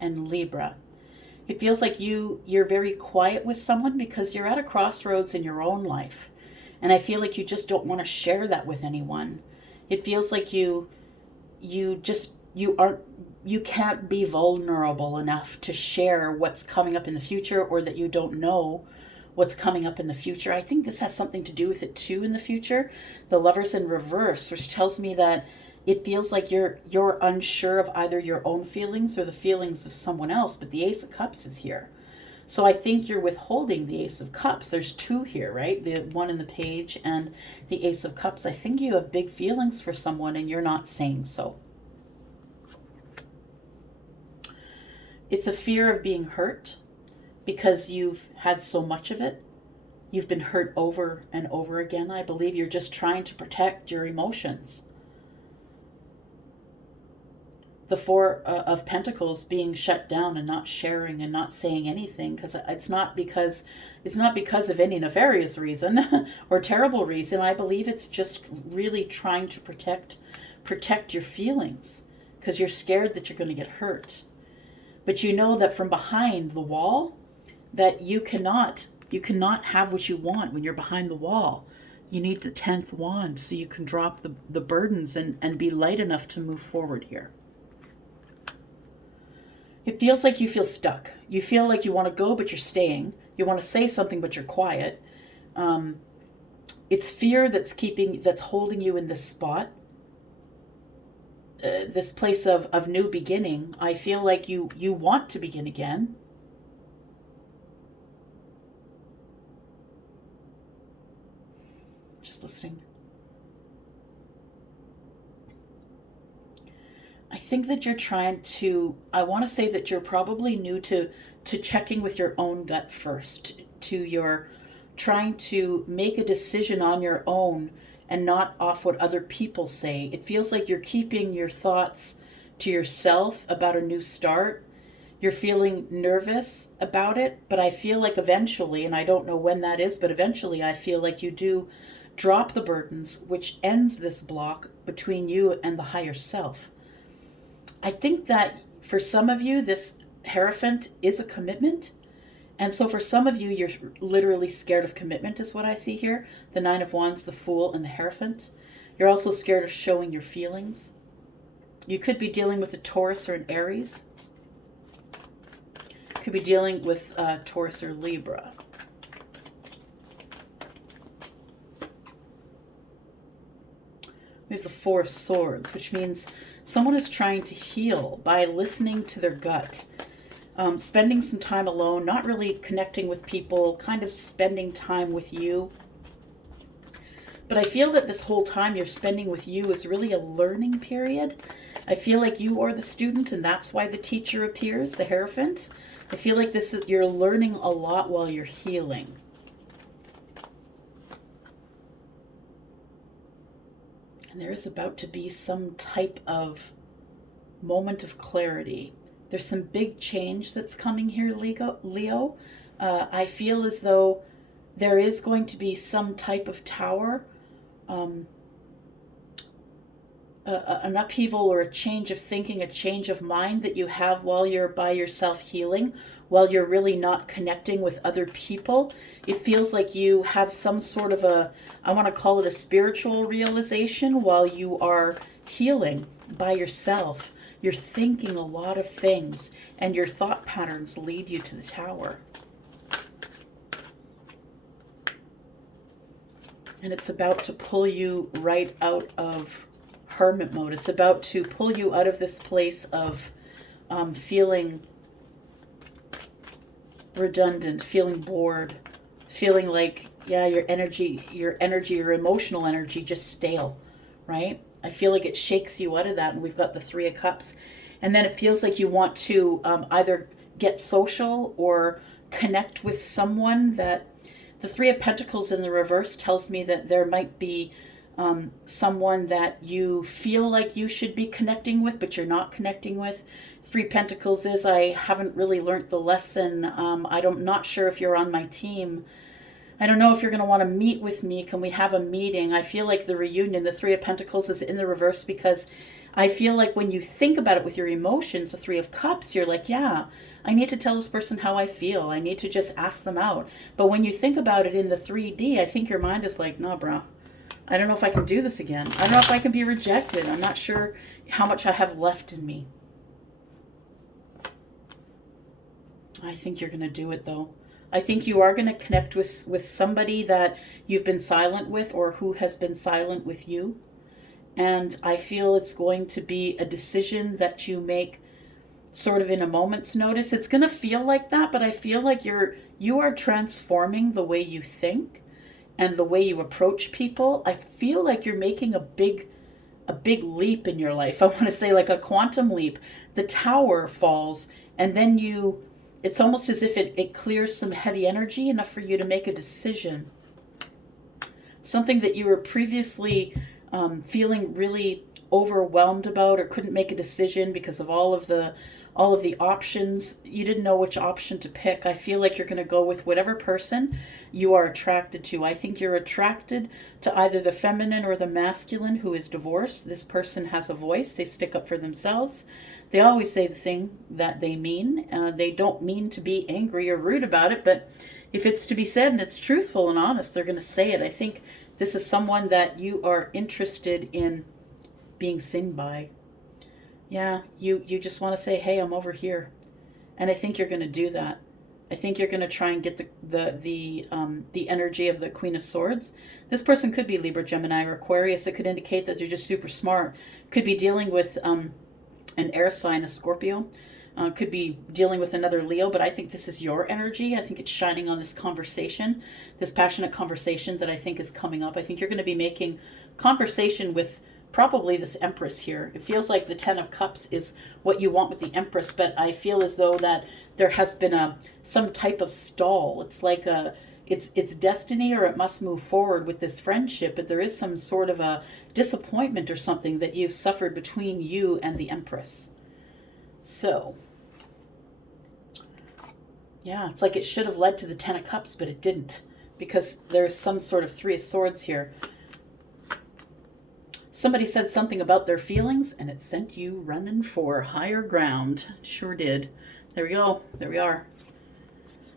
Libra. It feels like you're very quiet with someone because you're at a crossroads in your own life. And I feel like you just don't want to share that with anyone. It feels like you can't be vulnerable enough to share what's coming up in the future, or that you don't know what's coming up in the future. I think this has something to do with it too in the future. The Lovers in reverse, which tells me that it feels like you're unsure of either your own feelings or the feelings of someone else, but the Ace of Cups is here. So I think you're withholding the Ace of Cups. There's two here, right? The one in the page and the Ace of Cups. I think you have big feelings for someone and you're not saying so. It's a fear of being hurt because you've had so much of it. You've been hurt over and over again. I believe you're just trying to protect your emotions. The Four of Pentacles being shut down and not sharing and not saying anything, because it's not because of any nefarious reason or terrible reason. I believe it's just really trying to protect your feelings, because you're scared that you're going to get hurt. But you know that from behind the wall that you cannot have what you want when you're behind the wall. You need the 10th wand so you can drop the burdens and be light enough to move forward here. It feels like you feel stuck. You feel like you want to go, but you're staying. You want to say something, but you're quiet. It's fear that's holding you in this spot. This place of new beginning. I feel like you want to begin again. Just listening. I think that you're I want to say that you're probably new to checking with your own gut first, to your trying to make a decision on your own and not off what other people say. It feels like you're keeping your thoughts to yourself about a new start. You're feeling nervous about it, but I feel like eventually, and I don't know when that is, but eventually I feel like you do drop the burdens, which ends this block between you and the higher self. I think that for some of you, this Hierophant is a commitment. And so for some of you, you're literally scared of commitment is what I see here. The Nine of Wands, the Fool, and the Hierophant. You're also scared of showing your feelings. You could be dealing with a Taurus or an Aries. Could be dealing with Taurus or Libra. We have the Four of Swords, which means someone is trying to heal by listening to their gut. Spending some time alone, not really connecting with people, kind of spending time with you. But I feel that this whole time you're spending with you is really a learning period. I feel like you are the student, and that's why the teacher appears, the Hierophant. I feel like you're learning a lot while you're healing. And there is about to be some type of moment of clarity. There's some big change that's coming here, Leo. I feel as though there is going to be some type of tower, an upheaval or a change of thinking, a change of mind that you have while you're by yourself healing, while you're really not connecting with other people. It feels like you have some sort of I want to call it a spiritual realization while you are healing by yourself. You're thinking a lot of things, and your thought patterns lead you to the tower. And it's about to pull you right out of hermit mode. It's about to pull you out of this place of feeling redundant, feeling bored, feeling like, yeah, your emotional energy just stale, right? I feel like it shakes you out of that, and we've got the Three of Cups. And then it feels like you want to either get social or connect with someone that... The Three of Pentacles in the reverse tells me that there might be someone that you feel like you should be connecting with, but you're not connecting with. Three Pentacles is, I haven't really learned the lesson. I'm not sure if you're on my team. I don't know if you're going to want to meet with me. Can we have a meeting? I feel like the reunion, the Three of Pentacles is in the reverse, because I feel like when you think about it with your emotions, the Three of Cups, you're like, yeah, I need to tell this person how I feel. I need to just ask them out. But when you think about it in the 3D, I think your mind is like, no, bro, I don't know if I can do this again. I don't know if I can be rejected. I'm not sure how much I have left in me. I think you're going to do it, though. I think you are going to connect with somebody that you've been silent with, or who has been silent with you. And I feel it's going to be a decision that you make sort of in a moment's notice. It's going to feel like that, but I feel like you are transforming the way you think and the way you approach people. I feel like you're making a big leap in your life. I want to say like a quantum leap. The tower falls, and then it's almost as if it clears some heavy energy enough for you to make a decision. Something that you were previously feeling really overwhelmed about or couldn't make a decision because of all of the options. You didn't know which option to pick. I feel like you're going to go with whatever person you are attracted to. I think you're attracted to either the feminine or the masculine who is divorced. This person has a voice. They stick up for themselves. They always say the thing that they mean. They don't mean to be angry or rude about it, but if it's to be said and it's truthful and honest, they're going to say it. I think this is someone that you are interested in being seen by. Yeah, you just want to say, hey, I'm over here. And I think you're going to do that. I think you're going to try and get the energy of the Queen of Swords. This person could be Libra, Gemini, or Aquarius. It could indicate that they're just super smart. Could be dealing with an air sign, a Scorpio. Could be dealing with another Leo, but I think this is your energy. I think it's shining on this conversation, this passionate conversation that I think is coming up. I think you're going to be making conversation with probably this Empress here. It feels like the Ten of Cups is what you want with the Empress, but I feel as though that there has been some type of stall. It's like it's destiny, or it must move forward with this friendship, but there is some sort of a disappointment or something that you've suffered between you and the Empress. So, yeah, it's like it should have led to the Ten of Cups, but it didn't, because there's some sort of Three of Swords here. Somebody said something about their feelings, and it sent you running for higher ground. Sure did. There we go. There we are.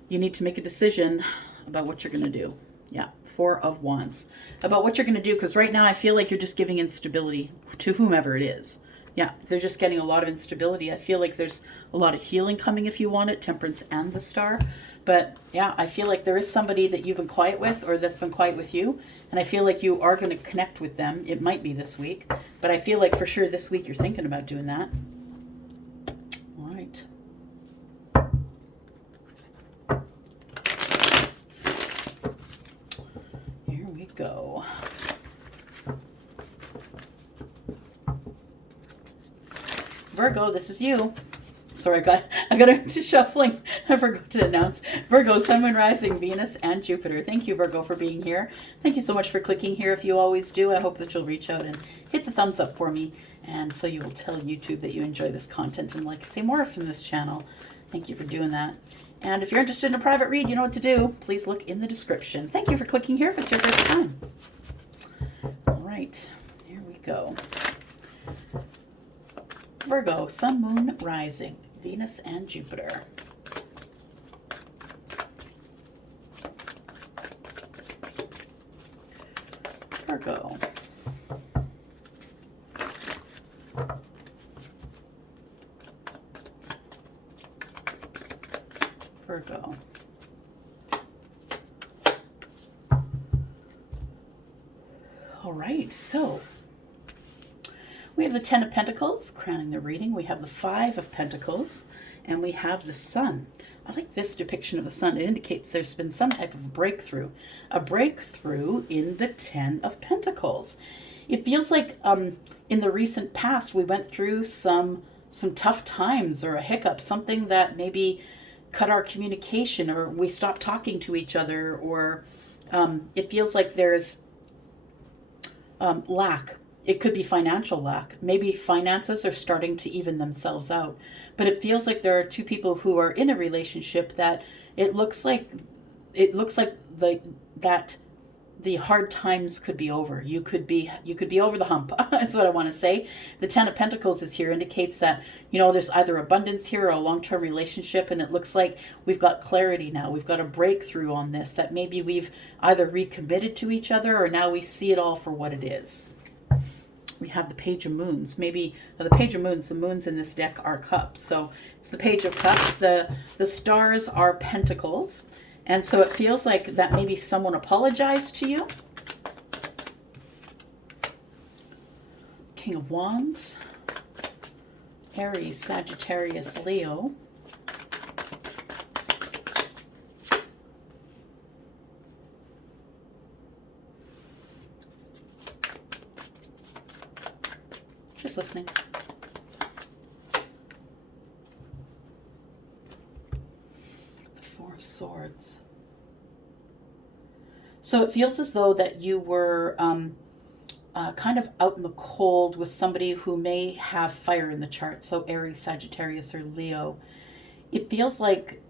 You need to make a decision about what you're going to do. Yeah, Four of Wands. About what you're going to do, because right now I feel like you're just giving instability to whomever it is. Yeah, they're just getting a lot of instability. I feel like there's a lot of healing coming if you want it, Temperance and the Star. But yeah, I feel like there is somebody that you've been quiet with, or that's been quiet with you. And I feel like you are going to connect with them. It might be this week, but I feel like for sure this week you're thinking about doing that. All right. Here we go. Virgo, this is you. Sorry, I got into shuffling. I forgot to announce. Virgo, Sun, Moon, Rising, Venus, and Jupiter. Thank you, Virgo, for being here. Thank you so much for clicking here. If you always do, I hope that you'll reach out and hit the thumbs up for me. And so you will tell YouTube that you enjoy this content and like to see more from this channel. Thank you for doing that. And if you're interested in a private read, you know what to do. Please look in the description. Thank you for clicking here if it's your first time. All right, here we go. Virgo, Sun, Moon, Rising, Venus, and Jupiter. Virgo. Virgo. All right, so we have the Ten of Pentacles crowning the reading. We have the Five of Pentacles, and we have the Sun. I like this depiction of the Sun. It indicates there's been some type of breakthrough. A breakthrough in the Ten of Pentacles. It feels like in the recent past we went through some tough times, or a hiccup, something that maybe cut our communication, or we stopped talking to each other, or it feels like there's lack. It could be financial lack. Maybe finances are starting to even themselves out. But it feels like there are two people who are in a relationship that it looks like that the hard times could be over. You could be over the hump. That's what I want to say. The Ten of Pentacles is here, indicates that, you know, there's either abundance here or a long-term relationship, and it looks like we've got clarity now. We've got a breakthrough on this, that maybe we've either recommitted to each other, or now we see it all for what it is. We have the Page of Moons. Maybe the Page of Moons, the moons in this deck are cups. So it's the Page of Cups. The stars are pentacles. And so it feels like that maybe someone apologized to you. King of Wands. Aries, Sagittarius, Leo. Just listening. The Four of Swords. So it feels as though that you were kind of out in the cold with somebody who may have fire in the chart. So Aries, Sagittarius, or Leo. It feels like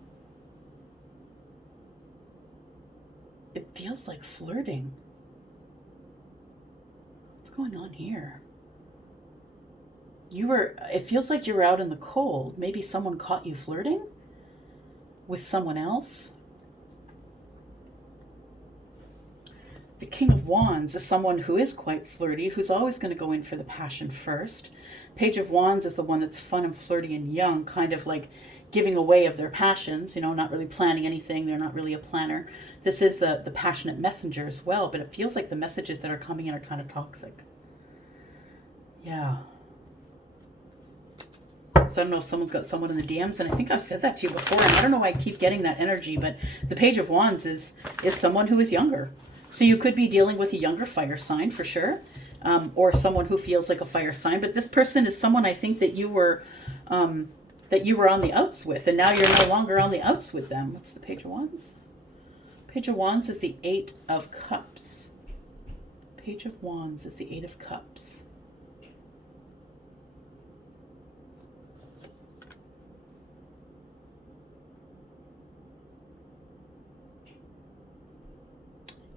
flirting. What's going on here? It feels like you were out in the cold. Maybe someone caught you flirting with someone else. The King of Wands is someone who is quite flirty, who's always going to go in for the passion first. Page of Wands is the one that's fun and flirty and young, kind of like giving away of their passions, you know, not really planning anything. They're not really a planner. This is the passionate messenger as well, but it feels like the messages that are coming in are kind of toxic. Yeah. So I don't know if someone's got someone in the DMs, and I think I've said that to you before, and I don't know why I keep getting that energy, but the Page of Wands is someone who is younger. So you could be dealing with a younger fire sign for sure, or someone who feels like a fire sign. But this person is someone I think that you were on the outs with, and now you're no longer on the outs with them. What's the Page of Wands? Page of Wands is the Eight of Cups. Page of Wands is the Eight of Cups.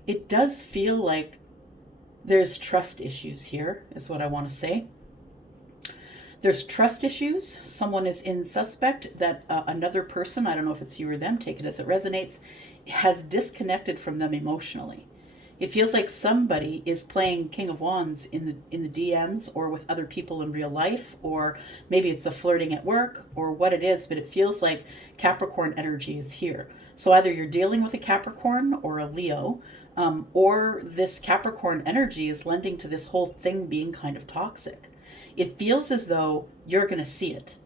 It does feel like there's trust issues here, is what I want to say. There's trust issues. Someone is in suspect that another person, I don't know if it's you or them, take it as it resonates, has disconnected from them emotionally. It feels like somebody is playing King of Wands in the DMs or with other people in real life, or maybe it's a flirting at work or what it is, but it feels like Capricorn energy is here. So either you're dealing with a Capricorn or a Leo, or this Capricorn energy is lending to this whole thing being kind of toxic. It feels as though you're going to see it.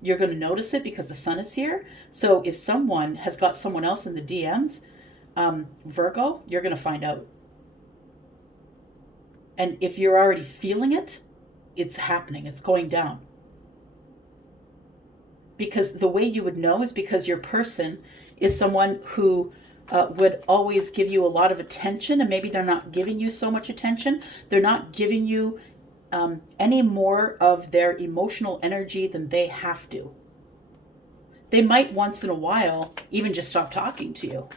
You're going to notice it because the sun is here. So if someone has got someone else in the DMs, Virgo, you're going to find out. And if you're already feeling it, it's happening. It's going down. Because the way you would know is because your person is someone who would always give you a lot of attention, and maybe they're not giving you so much attention. They're not giving you any more of their emotional energy than they have to. They might once in a while even just stop talking to you.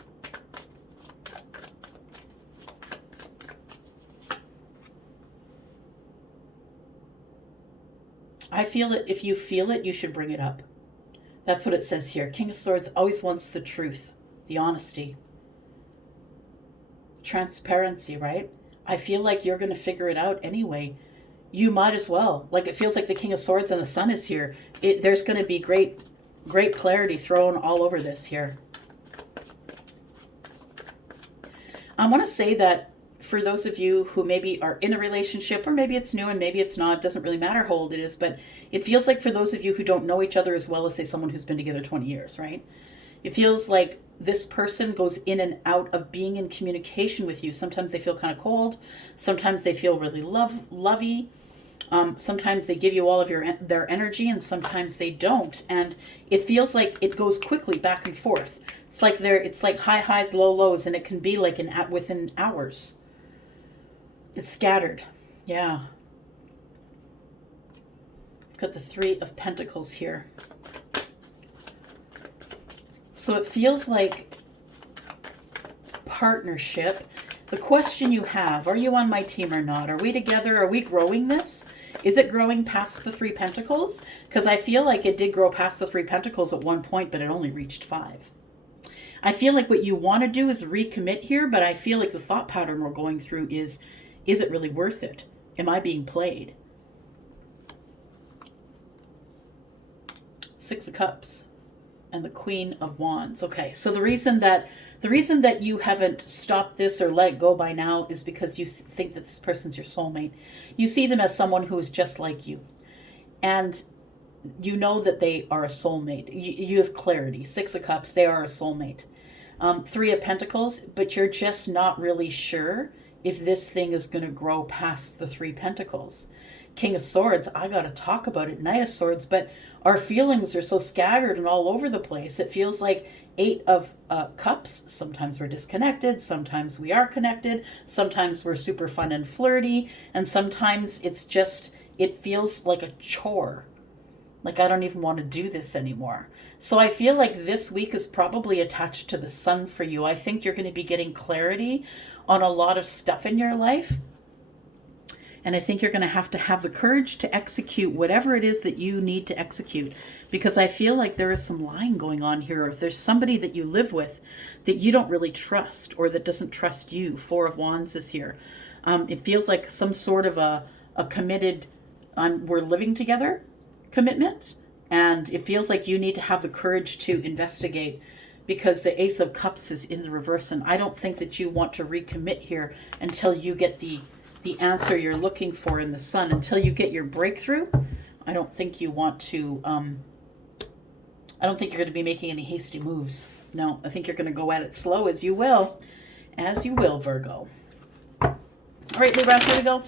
I feel that if you feel it, you should bring it up. That's what it says here. King of Swords always wants the truth, the honesty, transparency, right? I feel like you're going to figure it out anyway. You might as well. Like, it feels like the King of Swords and the Sun is here. There's going to be great clarity thrown all over this here. I want to say that for those of you who maybe are in a relationship, or maybe it's new and maybe it's not, it doesn't really matter how old it is, but it feels like for those of you who don't know each other as well as, say, someone who's been together 20 years, right? It feels like this person goes in and out of being in communication with you. Sometimes they feel kind of cold. Sometimes they feel really lovey. Sometimes they give you all of their energy, and sometimes they don't. And it feels like it goes quickly back and forth. It's like high highs, low lows, and it can be like within hours. It's scattered. Yeah. I've got the Three of Pentacles here. So it feels like partnership. The question you have, are you on my team or not? Are we together? Are we growing this? Is it growing past the Three Pentacles? Because I feel like it did grow past the Three Pentacles at one point, but it only reached 5. I feel like what you want to do is recommit here, but I feel like the thought pattern we're going through is it really worth it? Am I being played? Six of Cups and the Queen of Wands. Okay, so the reason that you haven't stopped this or let it go by now is because you think that this person's your soulmate. You see them as someone who is just like you. And you know that they are a soulmate. You have clarity. Six of Cups, they are a soulmate. Three of Pentacles, but you're just not really sure if this thing is going to grow past the Three Pentacles. King of Swords, I got to talk about it. Knight of Swords, but our feelings are so scattered and all over the place. It feels like Eight of Cups. Sometimes we're disconnected. Sometimes we are connected. Sometimes we're super fun and flirty. And sometimes it's just, it feels like a chore. Like I don't even want to do this anymore. So I feel like this week is probably attached to the sun for you. I think you're going to be getting clarity on a lot of stuff in your life. And I think you're going to have the courage to execute whatever it is that you need to execute. Because I feel like there is some lying going on here. Or if there's somebody that you live with that you don't really trust or that doesn't trust you. Four of Wands is here. It feels like some sort of a committed, we're living together commitment. And it feels like you need to have the courage to investigate, because the Ace of Cups is in the reverse. And I don't think that you want to recommit here until you get the answer you're looking for in the sun, until you get your breakthrough. I don't think you want to, I don't think you're going to be making any hasty moves. No, I think you're going to go at it slow, as you will, Virgo. All right, Libra, here we go.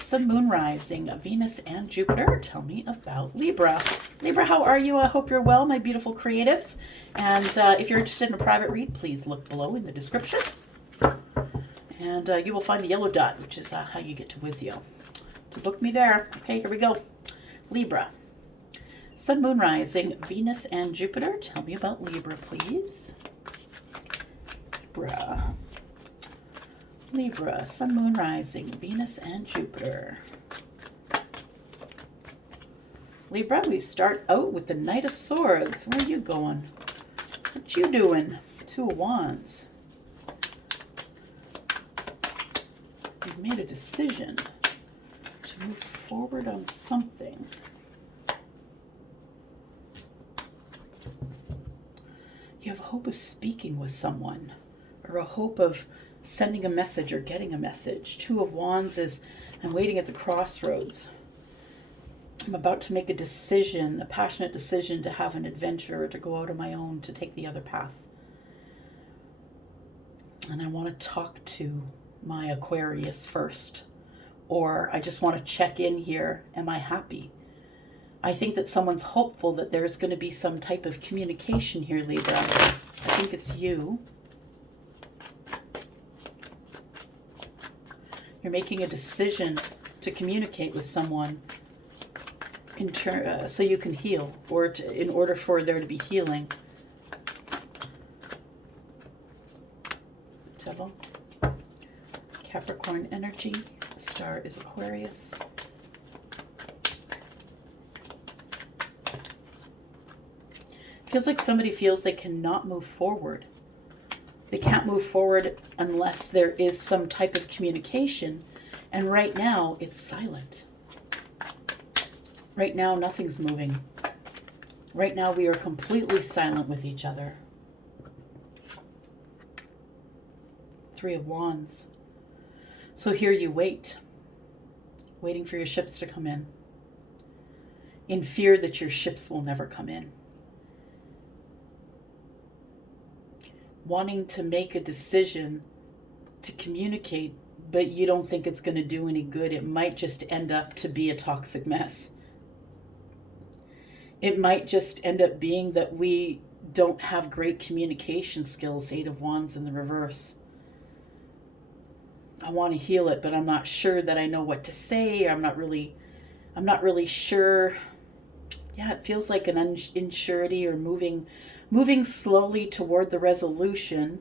Sun, Moon, Rising, Venus, and Jupiter. Tell me about Libra. Libra, how are you? I hope you're well, my beautiful creatives. And if you're interested in a private read, please look below in the description. And you will find the yellow dot, which is how you get to Wizio. To book me there. Okay, here we go. Libra. Sun, Moon, Rising, Venus, and Jupiter. Tell me about Libra, please. Libra. Libra, Sun, Moon, Rising, Venus, and Jupiter. Libra, we start out with the Knight of Swords. Where are you going? What you doing? Two of Wands. You've made a decision to move forward on something. You have a hope of speaking with someone, or a hope of sending a message or getting a message. Two of Wands is, I'm waiting at the crossroads. I'm about to make a decision, a passionate decision to have an adventure, or to go out on my own, to take the other path. And I want to talk to my Aquarius first, or I just want to check in here. Am I happy? I think that someone's hopeful that there's going to be some type of communication here, Libra. I think it's you. You're making a decision to communicate with someone so you can heal, or in order for there to be healing. Devil. Capricorn energy. The star is Aquarius. Feels like somebody feels they cannot move forward. They can't move forward unless there is some type of communication. And right now, it's silent. Right now, nothing's moving. Right now, we are completely silent with each other. Three of Wands. So here you wait, waiting for your ships to come in fear that your ships will never come in. Wanting to make a decision to communicate, but you don't think it's going to do any good. It might just end up to be a toxic mess. It might just end up being that we don't have great communication skills. Eight of Wands in the reverse. I want to heal it, but I'm not sure that I know what to say. I'm not really sure. Yeah, it feels like an insurity, or moving slowly toward the resolution,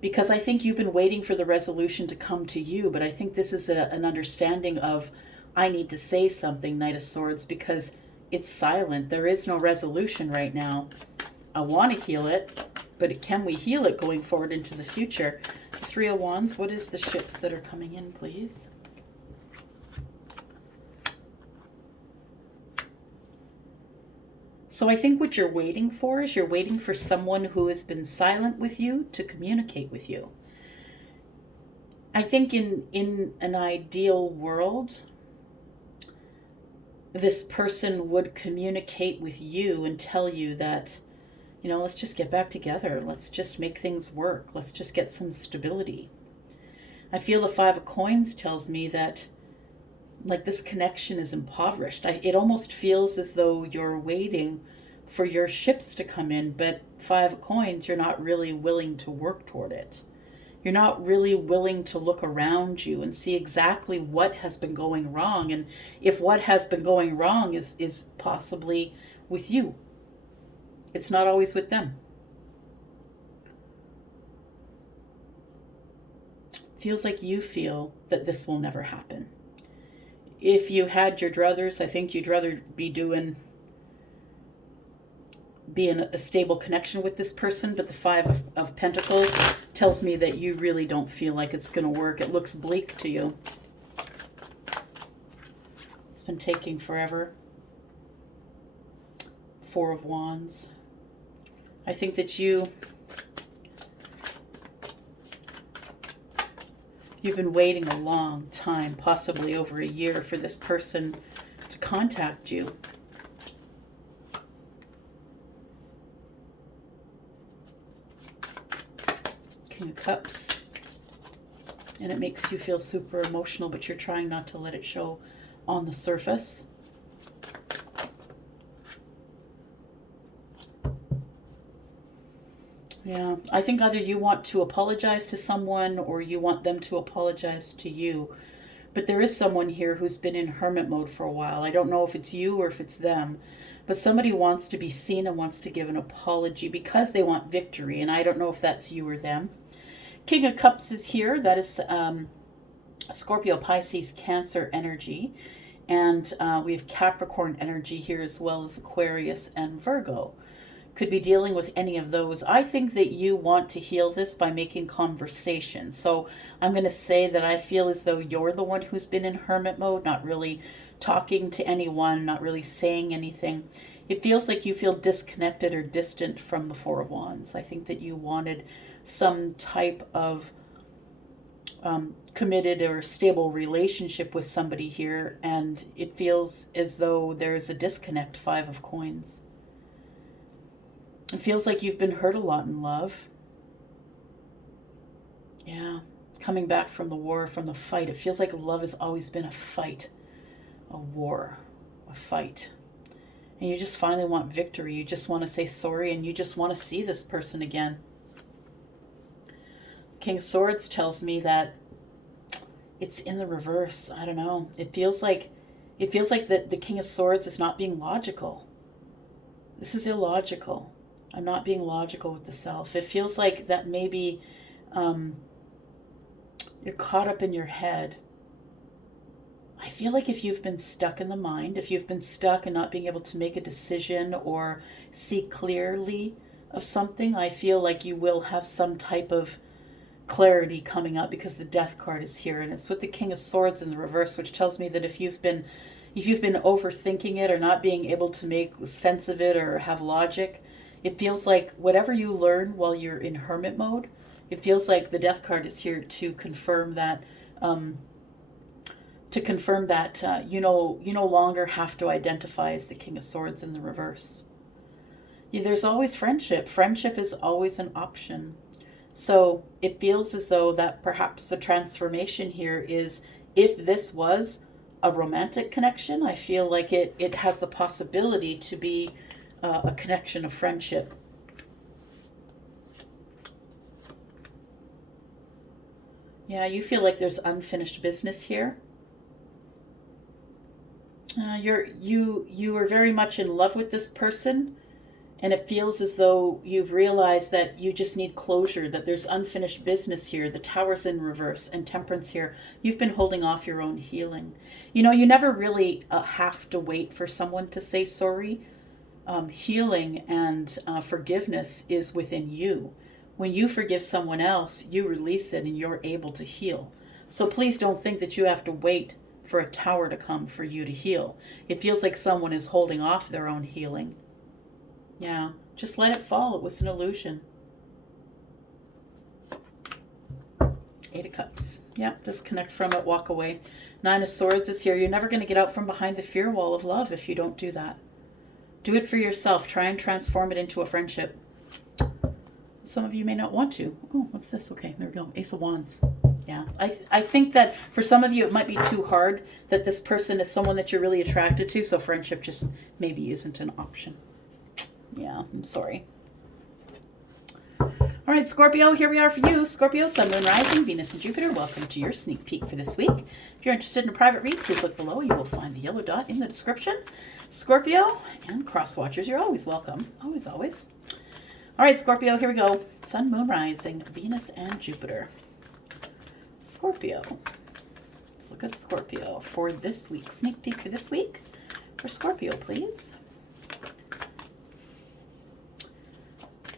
because I think you've been waiting for the resolution to come to you. But I think this is an understanding of, I need to say something, Knight of Swords, because it's silent. There is no resolution right now. I want to heal it, but can we heal it going forward into the future? Three of Wands, what is the ships that are coming in, please? So I think what you're waiting for is, you're waiting for someone who has been silent with you to communicate with you. I think in an ideal world, this person would communicate with you and tell you that, let's just get back together. Let's just make things work. Let's just get some stability. I feel the Five of Coins tells me that, like, this connection is impoverished. It almost feels as though you're waiting for your ships to come in, but Five of Coins, you're not really willing to work toward it. You're not really willing to look around you and see exactly what has been going wrong, and if what has been going wrong is possibly with you. It's not always with them. Feels like you feel that this will never happen. If you had your druthers, I think you'd rather be in a stable connection with this person, but the Five of Pentacles tells me that you really don't feel like it's going to work. It looks bleak to you. It's been taking forever. Four of Wands. I think that you've been waiting a long time, possibly over a year, for this person to contact you. King of Cups. And it makes you feel super emotional, but you're trying not to let it show on the surface. Yeah, I think either you want to apologize to someone or you want them to apologize to you. But there is someone here who's been in hermit mode for a while. I don't know if it's you or if it's them, but somebody wants to be seen and wants to give an apology because they want victory, and I don't know if that's you or them. King of Cups is here. That is Scorpio, Pisces, Cancer energy. And we have Capricorn energy here, as well as Aquarius and Virgo. Could be dealing with any of those. I think that you want to heal this by making conversation. So I'm going to say that I feel as though you're the one who's been in hermit mode, not really talking to anyone, not really saying anything. It feels like you feel disconnected or distant from the Four of Wands. I think that you wanted some type of committed or stable relationship with somebody here, and it feels as though there's a disconnect. Five of Coins. It feels like you've been hurt a lot in love. Yeah, coming back from the war, from the fight. It feels like love has always been a fight, a war, a fight. And you just finally want victory. You just want to say sorry, and you just want to see this person again. King of Swords tells me that it's in the reverse. I don't know. It feels like the King of Swords is not being logical. This is illogical. I'm not being logical with the self. It feels like that maybe you're caught up in your head. I feel like if you've been stuck in the mind, if you've been stuck and not being able to make a decision or see clearly of something, I feel like you will have some type of clarity coming up, because the Death card is here, and it's with the King of Swords in the reverse, which tells me that if you've been overthinking it or not being able to make sense of it or have logic, it feels like whatever you learn while you're in hermit mode, it feels like the Death card is here to confirm that you no longer have to identify as the King of Swords in the reverse. There's always friendship. Friendship is always an option. So it feels as though that perhaps the transformation here is, if this was a romantic connection, I feel like it has the possibility to be a connection of friendship. Yeah, you feel like there's unfinished business here. You are very much in love with this person, and it feels as though you've realized that you just need closure, that there's unfinished business here. The Tower's in reverse and Temperance here. You've been holding off your own healing. You never really have to wait for someone to say sorry. Healing and forgiveness is within you. When you forgive someone else, you release it and you're able to heal. So please don't think that you have to wait for a Tower to come for you to heal. It feels like someone is holding off their own healing. Yeah, just let it fall. It was an illusion. Eight of Cups. Yep, disconnect from it, walk away. Nine of Swords is here. You're never going to get out from behind the fear wall of love if you don't do that. Do it for yourself. Try and transform it into a friendship. Some of you may not want to. Oh, what's this? Okay, there we go. Ace of Wands. Yeah, I think that for some of you it might be too hard, that this person is someone that you're really attracted to, so friendship just maybe isn't an option. Yeah, I'm sorry. All right, Scorpio, here we are for you. Scorpio, Sun, Moon, Rising, Venus, and Jupiter. Welcome to your sneak peek for this week. If you're interested in a private read, please look below. You will find the yellow dot in the description. Scorpio and cross watchers, you're always welcome. Always, always. All right, Scorpio, here we go. Sun, Moon, Rising, Venus, and Jupiter. Scorpio. Let's look at Scorpio for this week. Sneak peek for this week. For Scorpio, please.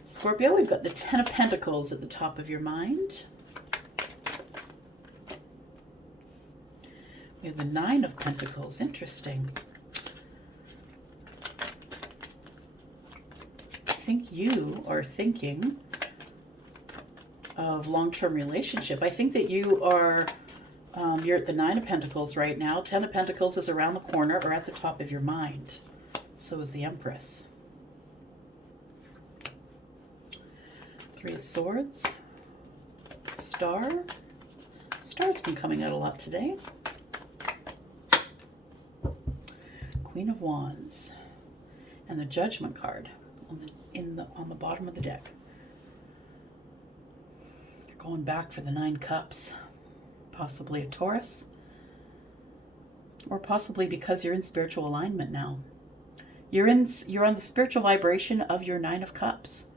Scorpio, we've got the Ten of Pentacles at the top of your mind. We have the Nine of Pentacles. Interesting. I think you are thinking of long-term relationship. I think that you are, you're at the Nine of Pentacles right now. Ten of Pentacles is around the corner or at the top of your mind. So is the Empress. Three of Swords. Star. Star's been coming out a lot today. Queen of Wands. And the Judgment card on the bottom of the deck. You're going back for the Nine Cups. Possibly a Taurus. Or possibly because you're in spiritual alignment now. You're on the spiritual vibration of your Nine of Cups.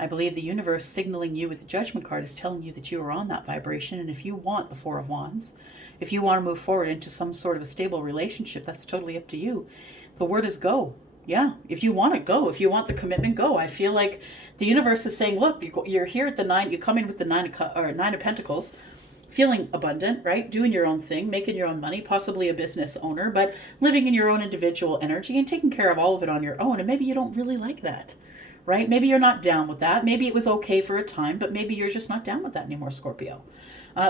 I believe the universe signaling you with the Judgment card is telling you that you are on that vibration. And if you want the Four of Wands, if you want to move forward into some sort of a stable relationship, that's totally up to you. The word is go. Yeah, if you want it, go. If you want the commitment, go. I feel like the universe is saying, look, you're here at the Nine. You come in with the Nine of Pentacles, feeling abundant, right? Doing your own thing, making your own money, possibly a business owner, but living in your own individual energy and taking care of all of it on your own. And maybe you don't really like that. Right? Maybe you're not down with that. Maybe it was okay for a time, but maybe you're just not down with that anymore, Scorpio.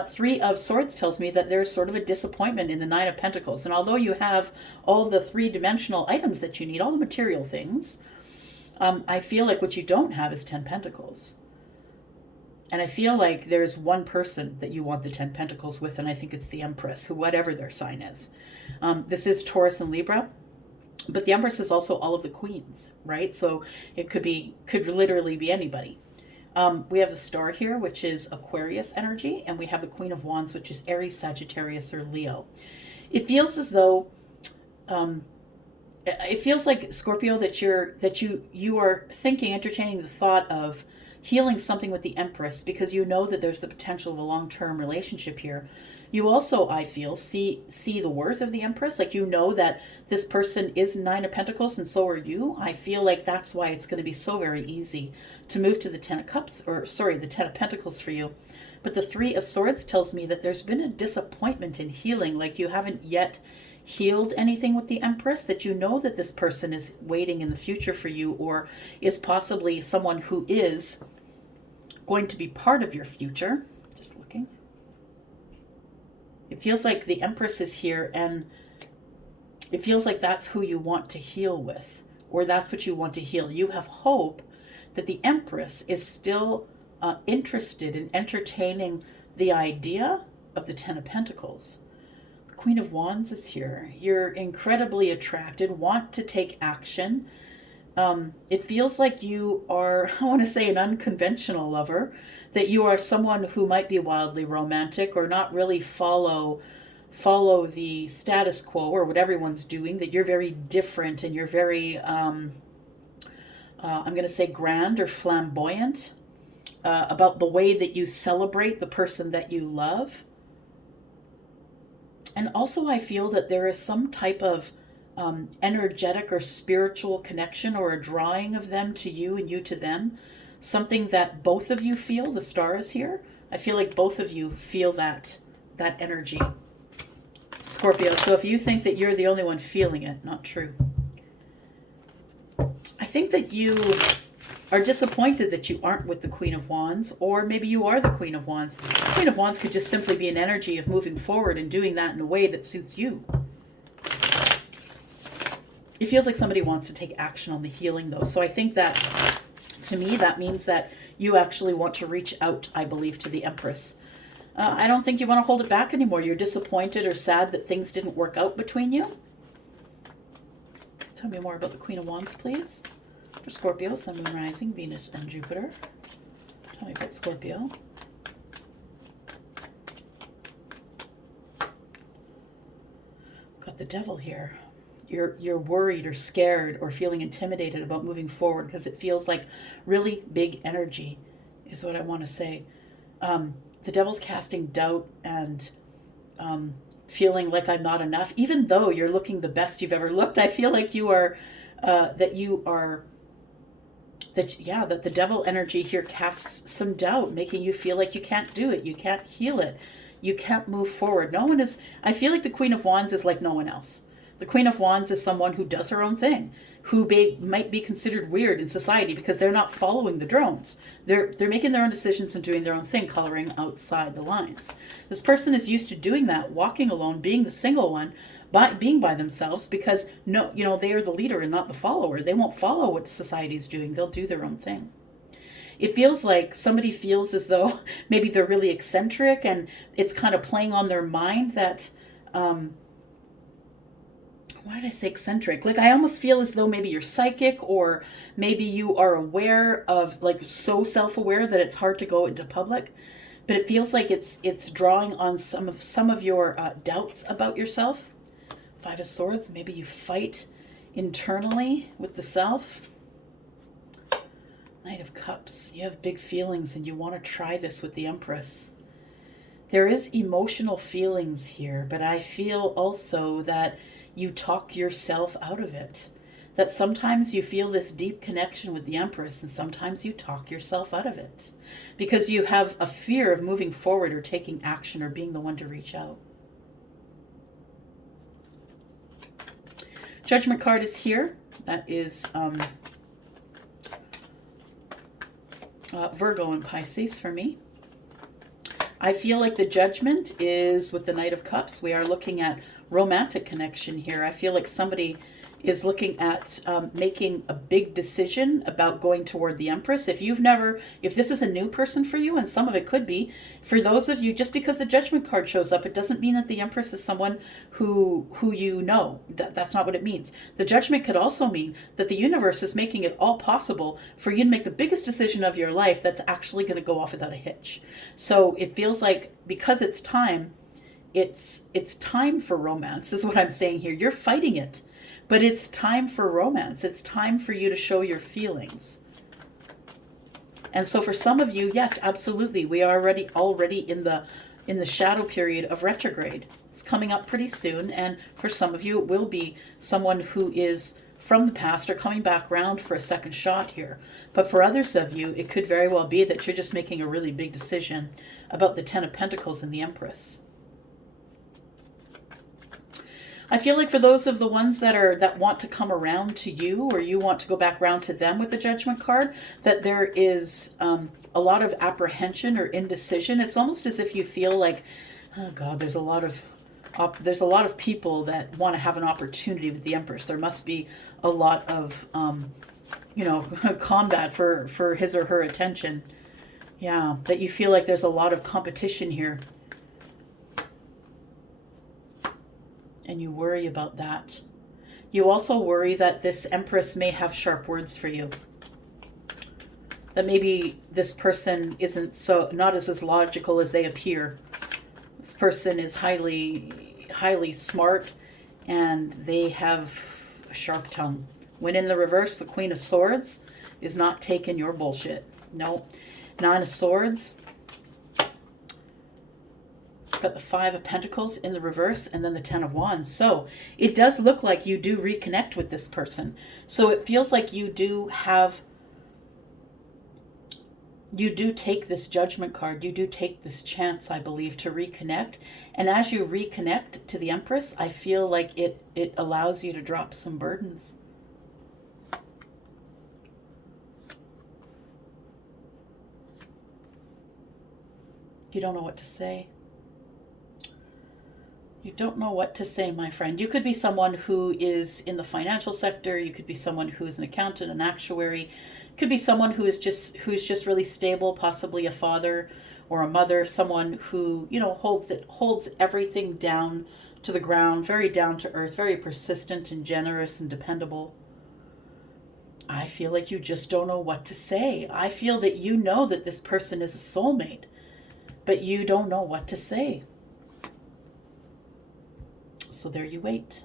Three of Swords tells me that there's sort of a disappointment in the Nine of Pentacles. And although you have all the three-dimensional items that you need, all the material things, I feel like what you don't have is 10 Pentacles. And I feel like there's one person that you want the 10 Pentacles with, and I think it's the Empress, who whatever their sign is. This is Taurus and Libra. But the Empress is also all of the queens, right? So it could literally be anybody. We have the Star here, which is Aquarius energy, and we have the Queen of Wands, which is Aries, Sagittarius, or Leo. It feels as though, it feels like, Scorpio, that you are thinking, entertaining the thought of healing something with the Empress, because you know that there's the potential of a long-term relationship here. You also, I feel, see the worth of the Empress. Like, you know that this person is Nine of Pentacles and so are you. I feel like that's why it's going to be so very easy to move to the Ten of Cups, or sorry, the Ten of Pentacles for you. But the Three of Swords tells me that there's been a disappointment in healing. Like, you haven't yet healed anything with the Empress, that you know that this person is waiting in the future for you, or is possibly someone who is going to be part of your future. Just looking. It feels like the Empress is here, and it feels like that's who you want to heal with, or that's what you want to heal. You have hope that the Empress is still interested in entertaining the idea of the Ten of Pentacles. The Queen of Wands is here. You're incredibly attracted, want to take action. It feels like you are, I want to say, an unconventional lover, that you are someone who might be wildly romantic or not really follow the status quo or what everyone's doing, that you're very different and you're very, I'm going to say, grand or flamboyant about the way that you celebrate the person that you love. And also I feel that there is some type of energetic or spiritual connection, or a drawing of them to you and you to them. Something that both of you feel. The Star is here. I feel like both of you feel that energy, Scorpio. So if you think that you're the only one feeling it, not true. I think that you are disappointed that you aren't with the Queen of Wands, or maybe you are the Queen of Wands. The Queen of Wands could just simply be an energy of moving forward and doing that in a way that suits you. It feels like somebody wants to take action on the healing, though. So I think that, to me, that means that you actually want to reach out, I believe, to the Empress. I don't think you want to hold it back anymore. You're disappointed or sad that things didn't work out between you. Tell me more about the Queen of Wands, please. For Scorpio, Sun, Moon, Rising, Venus, and Jupiter. Tell me about Scorpio. Got the Devil here. You're worried or scared or feeling intimidated about moving forward because it feels like really big energy is what I want to say. The Devil's casting doubt and feeling like I'm not enough. Even though you're looking the best you've ever looked, I feel like you are, that the Devil energy here casts some doubt, making you feel like you can't do it, you can't heal it, you can't move forward. No one is, I feel like the Queen of Wands is like no one else. The Queen of Wands is someone who does her own thing, who might be considered weird in society because they're not following the drones. They're making their own decisions and doing their own thing, coloring outside the lines. This person is used to doing that, walking alone, being the single one, being by themselves, because they are the leader and not the follower. They won't follow what society's doing. They'll do their own thing. It feels like somebody feels as though maybe they're really eccentric and it's kind of playing on their mind that, why did I say eccentric? Like, I almost feel as though maybe you're psychic, or maybe you are aware of, like, so self-aware that it's hard to go into public. But it feels like it's drawing on some of your doubts about yourself. Five of Swords, maybe you fight internally with the self. Knight of Cups, you have big feelings and you want to try this with the Empress. There is emotional feelings here, but I feel also that you talk yourself out of it. That sometimes you feel this deep connection with the Empress and sometimes you talk yourself out of it because you have a fear of moving forward or taking action or being the one to reach out. Judgment card is here. That is Virgo and Pisces for me. I feel like the Judgment is with the Knight of Cups. We are looking at romantic connection here. I feel like somebody is looking at making a big decision about going toward the Empress. If this is a new person for you, and some of it could be, for those of you, just because the Judgment card shows up, it doesn't mean that the Empress is someone who you know. That's not what it means. The Judgment could also mean that the universe is making it all possible for you to make the biggest decision of your life that's actually going to go off without a hitch. So it feels like, because it's time, it's time for romance is what I'm saying here. You're fighting it, but it's time for romance. It's time for you to show your feelings. And so for some of you, yes, absolutely, we are already in the shadow period of retrograde. It's coming up pretty soon, and for some of you it will be someone who is from the past or coming back around for a second shot here. But for others of you, it could very well be that you're just making a really big decision about the Ten of Pentacles and the Empress. I feel like for those of the ones that want to come around to you, or you want to go back around to them with the Judgment card, that there is a lot of apprehension or indecision. It's almost as if you feel like, oh God, there's a lot of people that want to have an opportunity with the Empress. There must be a lot of combat for his or her attention. Yeah, that you feel like there's a lot of competition here. And you worry about that. You also worry that this Empress may have sharp words for you. That maybe this person isn't not as logical as they appear. This person is highly smart, and they have a sharp tongue. When in the reverse, the Queen of Swords is not taking your bullshit. No. Nine of Swords. Got the Five of Pentacles in the reverse, and then the Ten of Wands. So it does look like you do reconnect with this person. So it feels like you do take this Judgment card. You do take this chance, I believe, to reconnect. And as you reconnect to the Empress, I feel like it allows you to drop some burdens. You don't know what to say. You don't know what to say, my friend. You could be someone who is in the financial sector. You could be someone who is an accountant, an actuary. Could be someone who's just really stable, possibly a father or a mother, someone who, holds everything down to the ground, very down to earth, very persistent and generous and dependable. I feel like you just don't know what to say. I feel that you know that this person is a soulmate, but you don't know what to say. So there you wait.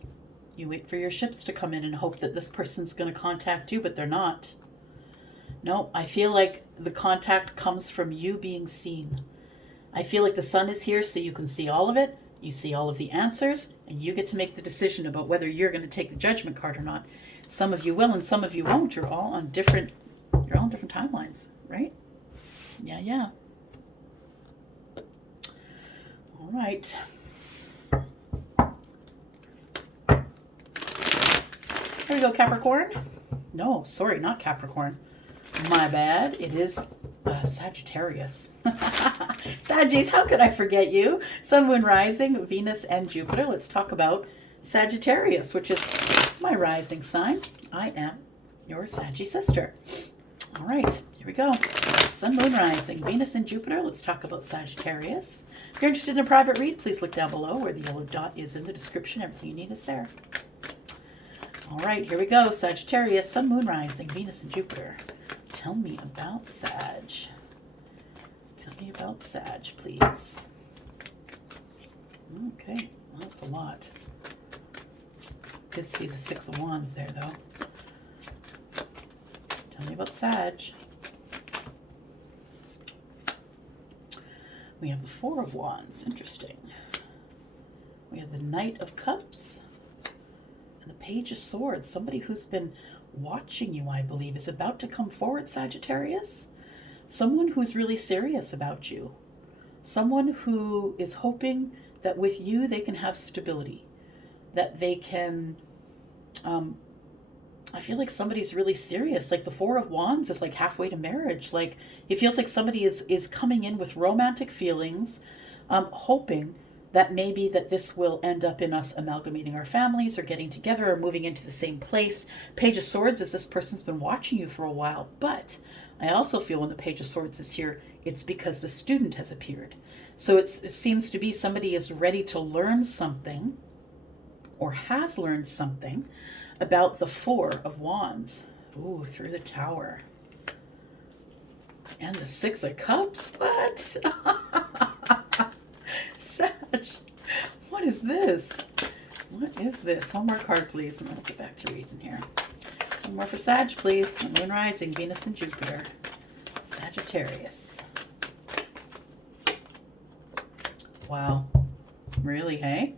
You wait for your ships to come in and hope that this person's going to contact you, but they're not. No, I feel like the contact comes from you being seen. I feel like the sun is here so you can see all of it. You see all of the answers, and you get to make the decision about whether you're going to take the judgment card or not. Some of you will and some of you won't. You're all on different timelines, right? Yeah. All right. There we go, Capricorn. No, sorry, not Capricorn. My bad. It is Sagittarius. Saggies, how could I forget you? Sun, Moon, Rising, Venus, and Jupiter. Let's talk about Sagittarius, which is my rising sign. I am your Saggy sister. All right, here we go. Sun, Moon, Rising, Venus, and Jupiter. Let's talk about Sagittarius. If you're interested in a private read, please look down below where the yellow dot is in the description. Everything you need is there. All right, here we go. Sagittarius, Sun, Moon, Rising, Venus, and Jupiter. Tell me about Sag. Tell me about Sag, please. Okay, well, that's a lot. Did see the Six of Wands there, though. Tell me about Sag. We have the Four of Wands. Interesting. We have the Knight of Cups and the Page of Swords. Somebody who's been watching you, I believe, is about to come forward, Sagittarius. Someone who's really serious about you. Someone who is hoping that with you they can have stability. That they can, I feel like somebody's really serious. Like the Four of Wands is like halfway to marriage. Like it feels like somebody is coming in with romantic feelings, hoping that maybe that this will end up in us amalgamating our families or getting together or moving into the same place. Page of Swords is this person's been watching you for a while, but I also feel when the Page of Swords is here, it's because the student has appeared. So it seems to be somebody is ready to learn something or has learned something about the Four of Wands. Ooh, through the Tower. And the Six of Cups? What? Sag, what is this? What is this? One more card, please, and then we'll get back to reading here. One more for Sag, please. Moon, Rising, Venus, and Jupiter. Sagittarius. Wow. Really, hey?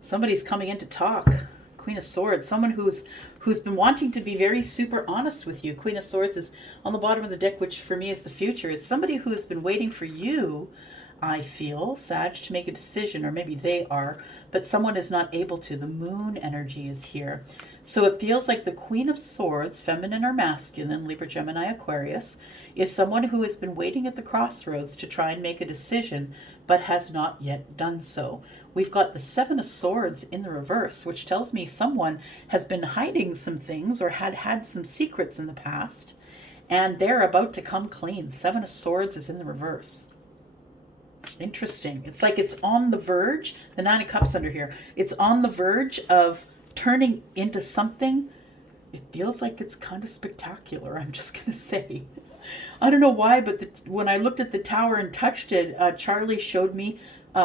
Somebody's coming in to talk. Queen of Swords. Someone who's been wanting to be very super honest with you. Queen of Swords is on the bottom of the deck, which for me is the future. It's somebody who's been waiting for you, I feel, Sag, to make a decision, or maybe they are, but someone is not able to. The moon energy is here. So it feels like the Queen of Swords, feminine or masculine, Libra, Gemini, Aquarius, is someone who has been waiting at the crossroads to try and make a decision, but has not yet done so. We've got the Seven of Swords in the reverse, which tells me someone has been hiding some things or had some secrets in the past, and they're about to come clean. Seven of Swords is in the reverse. Interesting. It's like it's on the verge. The Nine of Cups under here. It's on the verge of turning into something. It feels like it's kind of spectacular, I'm just going to say. I don't know why, but when I looked at the tower and touched it, Charlie showed me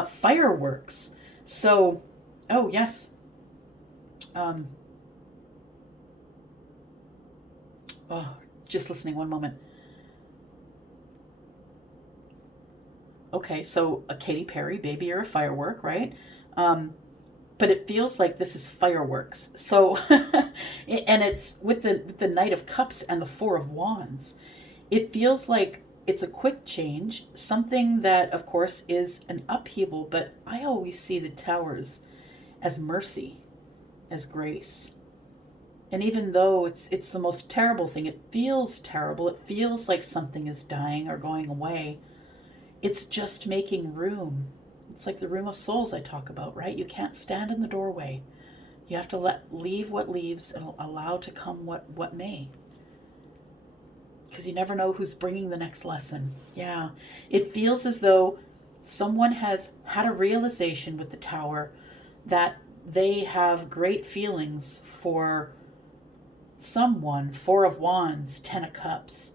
fireworks. So, oh, yes. Oh, just listening one moment. Okay, so a Katy Perry, Baby You're a Firework, right? But it feels like this is fireworks. So, and it's with the Knight of Cups and the Four of Wands. It feels like it's a quick change, something that, of course, is an upheaval, but I always see the towers as mercy, as grace. And even though it's the most terrible thing, it feels terrible. It feels like something is dying or going away. It's just making room. It's like the room of souls I talk about, right? You can't stand in the doorway. You have to leave what leaves and allow to come what may. Because you never know who's bringing the next lesson. Yeah. It feels as though someone has had a realization with the Tower that they have great feelings for someone. Four of Wands, Ten of Cups.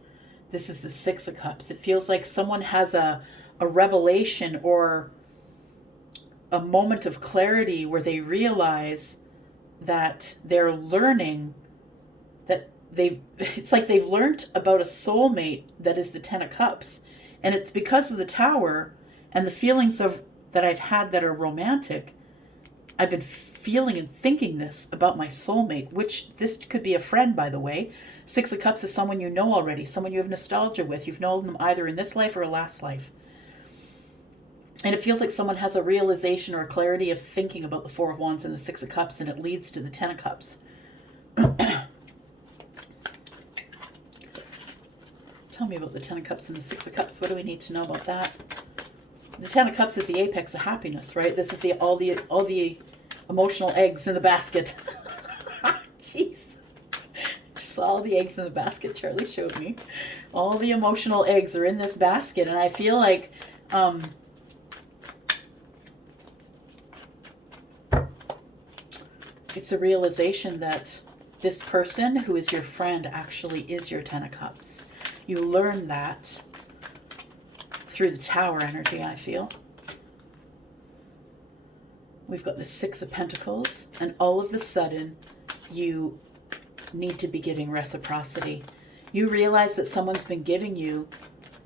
This is the Six of Cups. It feels like someone has a revelation or a moment of clarity where they realize that they're learning that it's like they've learned about a soulmate that is the Ten of Cups. And it's because of the Tower and the feelings of that I've had that are romantic. I've been feeling and thinking this about my soulmate, which this could be a friend, by the way. Six of Cups is someone you know already, someone you have nostalgia with. You've known them either in this life or a last life. And it feels like someone has a realization or a clarity of thinking about the Four of Wands and the Six of Cups, and it leads to the Ten of Cups. Tell me about the Ten of Cups and the Six of Cups. What do we need to know about that? The Ten of Cups is the apex of happiness, right? This is all the emotional eggs in the basket. Jeez. Just all the eggs in the basket Charlie showed me. All the emotional eggs are in this basket, and I feel like it's a realization that this person who is your friend actually is your Ten of Cups. You learn that through the Tower energy, I feel. We've got the Six of Pentacles, and all of a sudden, you need to be giving reciprocity. You realize that someone's been giving you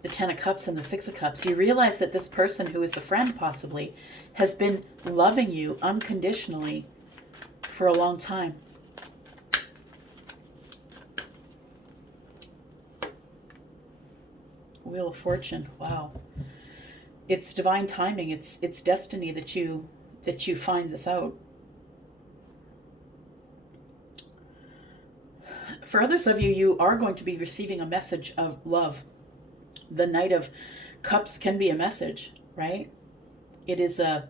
the Ten of Cups and the Six of Cups. You realize that this person, who is the friend possibly, has been loving you unconditionally for a long time. Wheel of Fortune. Wow. It's divine timing. It's destiny that you find this out. For others of you, you are going to be receiving a message of love. The Knight of Cups can be a message, right? It is a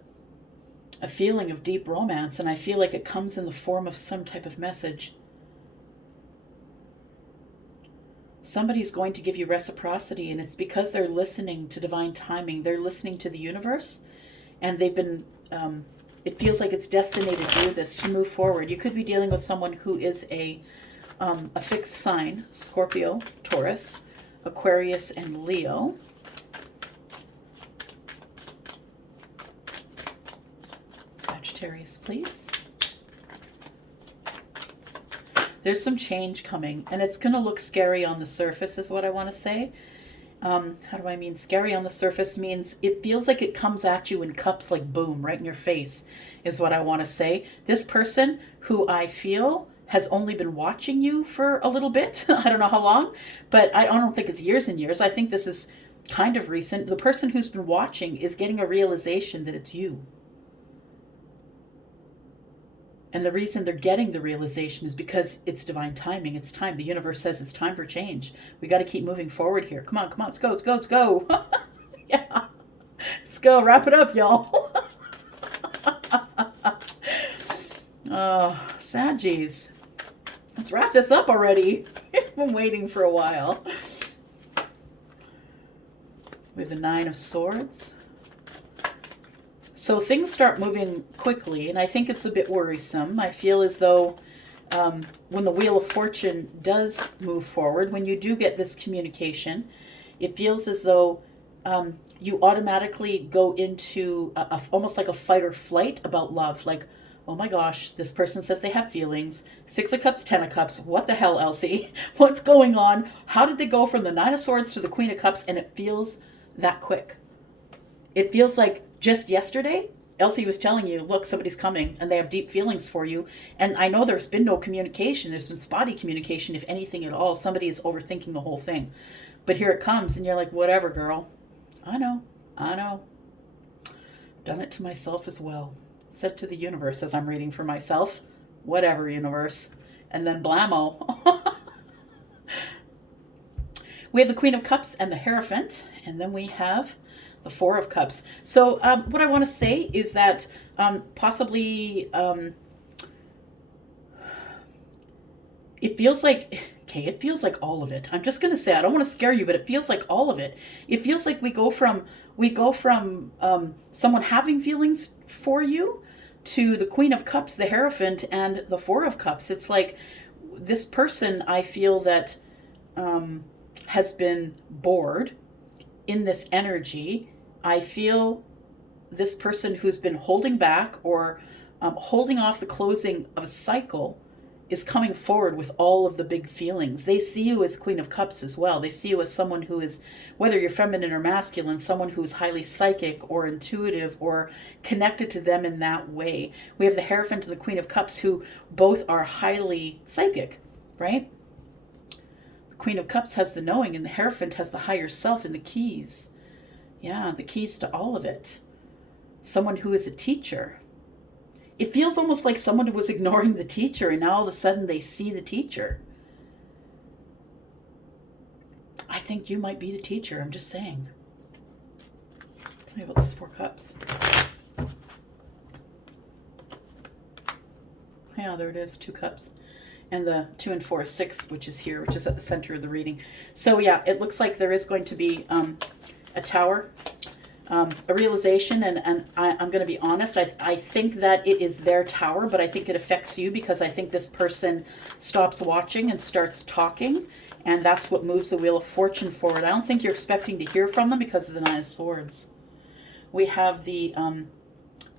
feeling of deep romance, and I feel like it comes in the form of some type of message. Somebody's going to give you reciprocity, and it's because they're listening to divine timing. They're listening to the universe, and they've been, it feels like it's destined to do this, to move forward. You could be dealing with someone who is a fixed sign: Scorpio, Taurus, Aquarius, and Leo. Sagittarius, please. There's some change coming, and it's going to look scary on the surface, is what I want to say. How do I mean scary on the surface? Means it feels like it comes at you in cups, like boom, right in your face, is what I want to say. This person who I feel has only been watching you for a little bit. I don't know how long, but I don't think it's years and years. I think this is kind of recent. The person who's been watching is getting a realization that it's you. And the reason they're getting the realization is because it's divine timing. It's time. The universe says it's time for change. We got to keep moving forward here. Come on, come on. Let's go, let's go, let's go. Yeah. Let's go. Wrap it up, y'all. Oh, Saggies. Let's wrap this up already. I've been waiting for a while. We have the Nine of Swords. So things start moving quickly, and I think it's a bit worrisome. I feel as though when the Wheel of Fortune does move forward, when you do get this communication, it feels as though you automatically go into almost like a fight or flight about love. Like, oh my gosh, this person says they have feelings. Six of Cups, Ten of Cups. What the hell, Elsie? What's going on? How did they go from the Nine of Swords to the Queen of Cups? And it feels that quick. It feels like just yesterday, Elsie was telling you, look, somebody's coming and they have deep feelings for you. And I know there's been no communication. There's been spotty communication, if anything at all. Somebody is overthinking the whole thing. But here it comes, and you're like, whatever, girl. I know. Done it to myself as well. Said to the universe as I'm reading for myself, whatever, universe. And then blammo. We have the Queen of Cups and the Hierophant. And then we have the Four of Cups. So what I want to say is that possibly it feels like, okay, it feels like all of it. I'm just going to say, I don't want to scare you, but it feels like all of it. It feels like we go from someone having feelings for you to the Queen of Cups, the Hierophant, and the Four of Cups. It's like this person, I feel that has been bored in this energy. I feel this person who's been holding back or holding off the closing of a cycle is coming forward with all of the big feelings. They see you as Queen of Cups as well. They see you as someone who is, whether you're feminine or masculine, someone who is highly psychic or intuitive or connected to them in that way. We have the Hierophant and the Queen of Cups who both are highly psychic, right? The Queen of Cups has the knowing and the Hierophant has the higher self and the keys. Yeah, the keys to all of it. Someone who is a teacher. It feels almost like someone was ignoring the teacher and now all of a sudden they see the teacher. I think you might be the teacher. I'm just saying. Tell me about this Four Cups. Yeah, there it is. 2 cups. And the 2 and 4 is 6, which is here, which is at the center of the reading. So yeah, it looks like there is going to be a tower. A realization, and I'm going to be honest, I think that it is their tower, but I think it affects you because I think this person stops watching and starts talking, and that's what moves the Wheel of Fortune forward. I don't think you're expecting to hear from them because of the 9 of Swords. We have the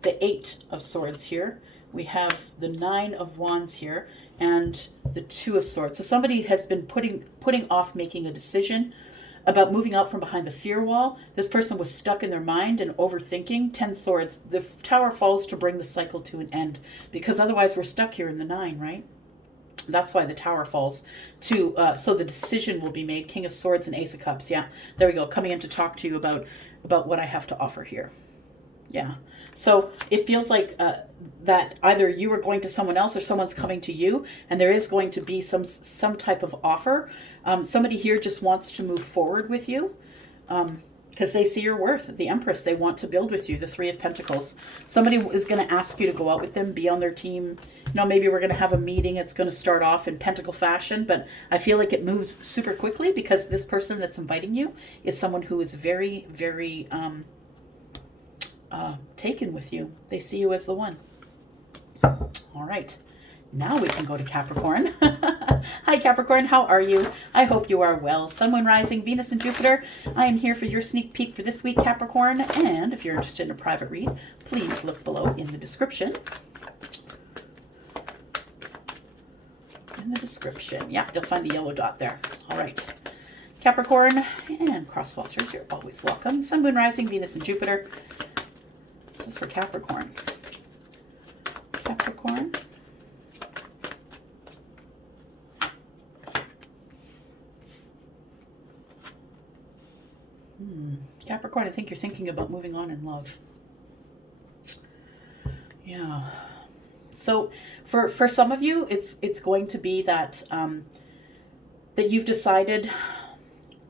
8 of Swords here. We have the 9 of Wands here, and the 2 of Swords. So somebody has been putting off making a decision about moving out from behind the fear wall. This person was stuck in their mind and overthinking. 10 Swords. The tower falls to bring the cycle to an end because otherwise we're stuck here in the 9, right? That's why the tower falls to, so the decision will be made. King of Swords and Ace of Cups. Yeah, there we go. Coming in to talk to you about what I have to offer here. Yeah. So it feels like that either you are going to someone else or someone's coming to you, and there is going to be some type of offer. Somebody here just wants to move forward with you because they see your worth. The Empress, they want to build with you. The 3 of Pentacles. Somebody is going to ask you to go out with them, be on their team. You know, maybe we're going to have a meeting. It's going to start off in Pentacle fashion, but I feel like it moves super quickly because this person that's inviting you is someone who is very, very taken with you. They see you as the one. All right. Now we can go to Capricorn. Hi, Capricorn. How are you? I hope you are well. Sun, Moon, Rising, Venus, and Jupiter. I am here for your sneak peek for this week, Capricorn. And if you're interested in a private read, please look below in the description. In the description. Yeah, you'll find the yellow dot there. All right. Capricorn and crosswatchers, you're always welcome. Sun, Moon, Rising, Venus, and Jupiter. This is for Capricorn. Capricorn. Capricorn, I think you're thinking about moving on in love. Yeah. So for some of you, it's going to be that that you've decided,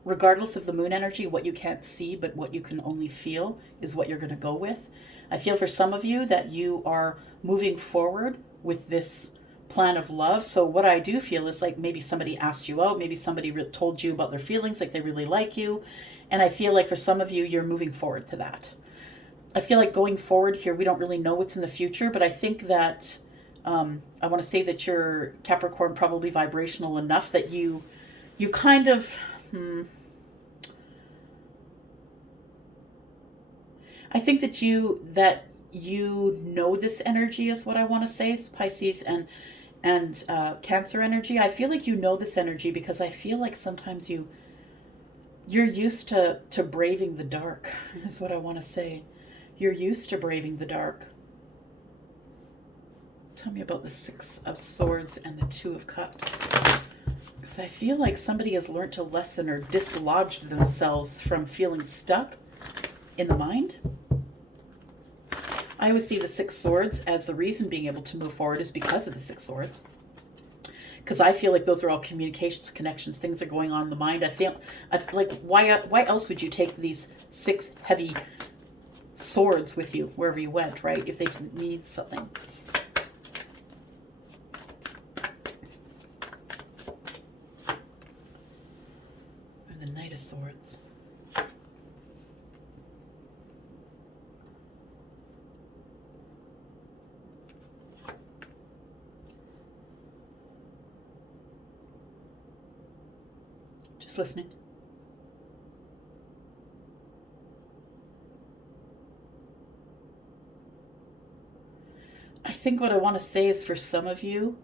regardless of the moon energy, what you can't see but what you can only feel is what you're going to go with. I feel for some of you that you are moving forward with this plan of love. So what I do feel is like maybe somebody asked you out, maybe somebody told you about their feelings, like they really like you. And I feel like for some of you, you're moving forward to that. I feel like going forward here, we don't really know what's in the future, but I think that I want to say that you're Capricorn, probably vibrational enough that you kind of, I think that you know this energy is what I want to say, Pisces and Cancer energy. I feel like you know this energy because I feel like sometimes you're used to braving the dark, is what I want to say. You're used to braving the dark. Tell me about the 6 of Swords and the 2 of Cups. Because I feel like somebody has learned a lesson or dislodged themselves from feeling stuck in the mind. I would see the 6 Swords as the reason being able to move forward is because of the 6 Swords. because I feel like those are all communications, connections, things are going on in the mind. I feel like, why else would you take these 6 heavy swords with you wherever you went, right? If they need something. And the Knight of Swords. Just listening. I think what I want to say is, for some of you,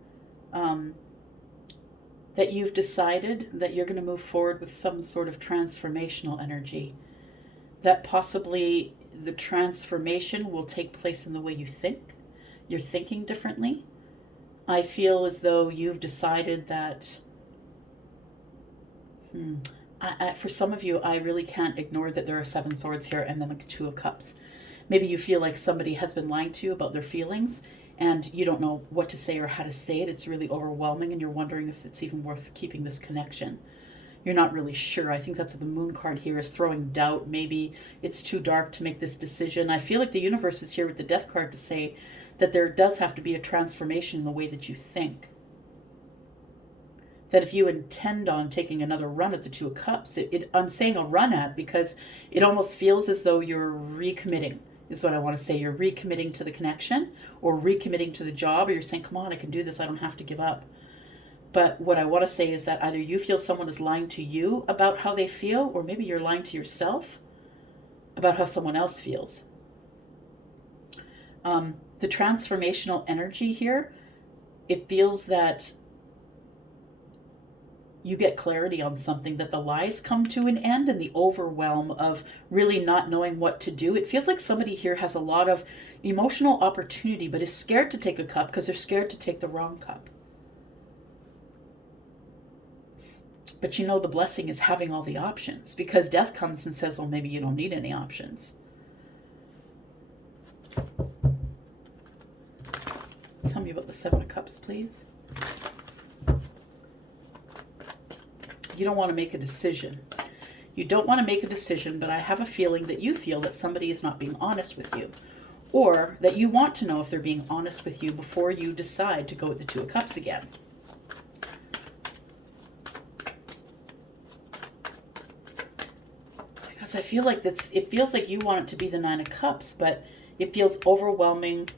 that you've decided that you're going to move forward with some sort of transformational energy. That possibly the transformation will take place in the way you think. You're thinking differently. I feel as though you've decided that, for some of you, I really can't ignore that there are 7 swords here and then like 2 of cups. Maybe you feel like somebody has been lying to you about their feelings and you don't know what to say or how to say it. It's really overwhelming and you're wondering if it's even worth keeping this connection. You're not really sure. I think that's what the Moon card here is, throwing doubt. Maybe it's too dark to make this decision. I feel like the universe is here with the Death card to say that there does have to be a transformation in the way that you think. That if you intend on taking another run at the 2 of Cups, I'm saying a run at because it almost feels as though you're recommitting, is what I want to say. You're recommitting to the connection or recommitting to the job, or you're saying, come on, I can do this. I don't have to give up. But what I want to say is that either you feel someone is lying to you about how they feel, or maybe you're lying to yourself about how someone else feels. The transformational energy here, it feels that you get clarity on something, that the lies come to an end and the overwhelm of really not knowing what to do. It feels like somebody here has a lot of emotional opportunity, but is scared to take a cup because they're scared to take the wrong cup. But you know, the blessing is having all the options, because Death comes and says, well, maybe you don't need any options. Tell me about the 7 of Cups, please. You don't want to make a decision. You don't want to make a decision, but I have a feeling that you feel that somebody is not being honest with you, or that you want to know if they're being honest with you before you decide to go with the 2 of Cups again. Because I feel like it feels like you want it to be the 9 of Cups, but it feels overwhelming.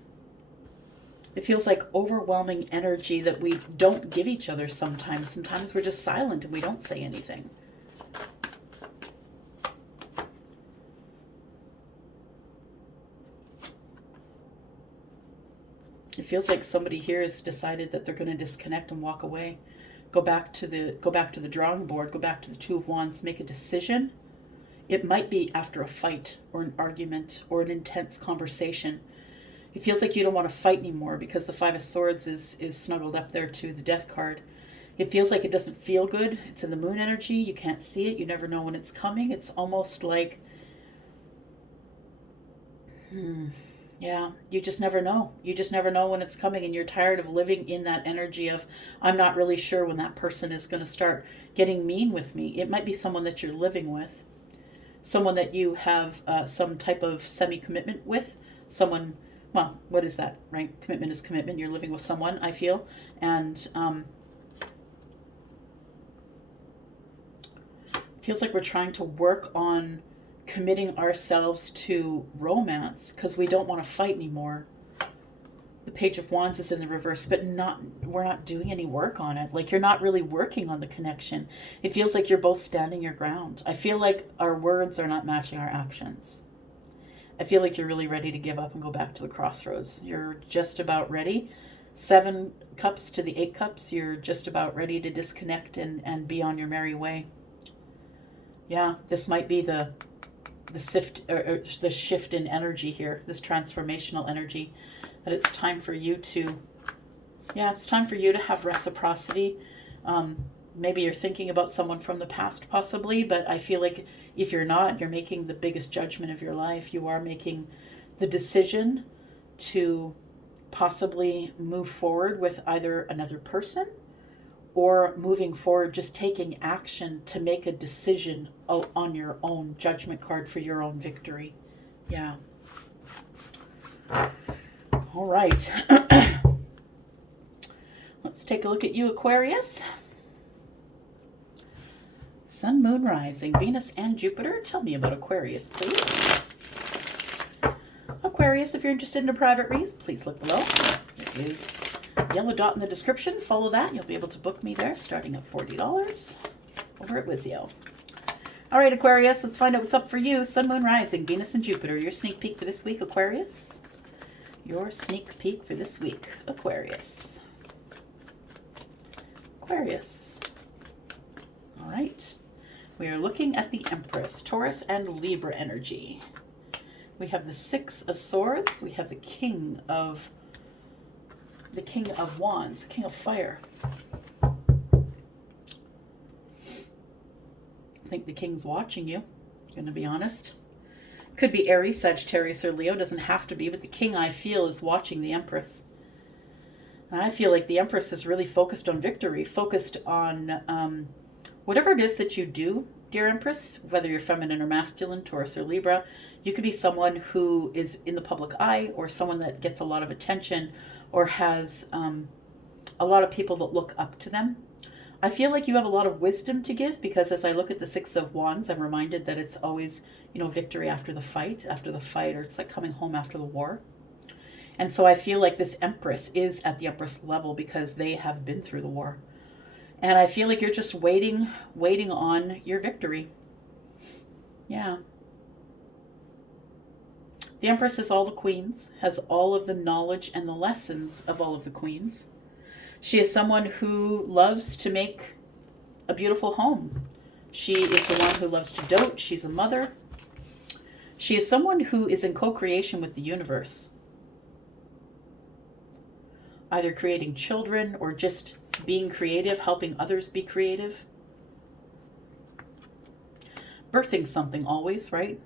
It feels like overwhelming energy that we don't give each other sometimes. Sometimes we're just silent and we don't say anything. It feels like somebody here has decided that they're going to disconnect and walk away. Go back to the drawing board, go back to the 2 of Wands, make a decision. It might be after a fight or an argument or an intense conversation. It feels like you don't want to fight anymore because the 5 of Swords is snuggled up there to the Death card. It feels like it doesn't feel good. It's in the Moon energy. You can't see it. You never know when it's coming. It's almost like, yeah, you just never know. You just never know when it's coming, and you're tired of living in that energy of, I'm not really sure when that person is going to start getting mean with me. It might be someone that you're living with, someone that you have some type of semi-commitment with, someone. Well, what is that, right? Commitment is commitment. You're living with someone, I feel. And it feels like we're trying to work on committing ourselves to romance because we don't want to fight anymore. The Page of Wands is in the reverse, but we're not doing any work on it. Like, you're not really working on the connection. It feels like you're both standing your ground. I feel like our words are not matching our actions. I feel like you're really ready to give up and go back to the crossroads. You're just about ready. 7 Cups to the 8 Cups. You're just about ready to disconnect and be on your merry way. Yeah, this might be the shift in energy here, this transformational energy, that it's time for you to, it's time for you to have reciprocity. Maybe you're thinking about someone from the past, possibly, but I feel like if you're not, you're making the biggest judgment of your life. You are making the decision to possibly move forward with either another person or moving forward, just taking action to make a decision on your own, judgment card for your own victory. Yeah. All right. Let's take a look at you, Aquarius. Sun, Moon, Rising, Venus, and Jupiter. Tell me about Aquarius, please. Aquarius, if you're interested in a private read, please look below. There is a yellow dot in the description. Follow that, and you'll be able to book me there, starting at $40 over at Wizio. All right, Aquarius, let's find out what's up for you. Sun, Moon, Rising, Venus, and Jupiter. Your sneak peek for this week, Aquarius. Your sneak peek for this week, Aquarius. Aquarius. All right. We are looking at the Empress, Taurus and Libra energy. We have the Six of Swords. We have the King of Wands, King of Fire. I think the King's watching you, gonna be honest. Could be Aries, Sagittarius, or Leo. Doesn't have to be, but the King, I feel, is watching the Empress. And I feel like the Empress is really focused on victory, focused on whatever it is that you do, dear Empress, whether you're feminine or masculine, Taurus or Libra. You could be someone who is in the public eye, or someone that gets a lot of attention, or has a lot of people that look up to them. I feel like you have a lot of wisdom to give, because as I look at the Six of Wands, I'm reminded that it's always, victory after the fight, or it's like coming home after the war. And so I feel like this Empress is at the Empress level because they have been through the war. And I feel like you're just waiting on your victory. Yeah. The Empress is all the queens, has all of the knowledge and the lessons of all of the queens. She is someone who loves to make a beautiful home. She is the one who loves to dote. She's a mother. She is someone who is in co-creation with the universe. Either creating children or just being creative, helping others be creative. Birthing something always, right?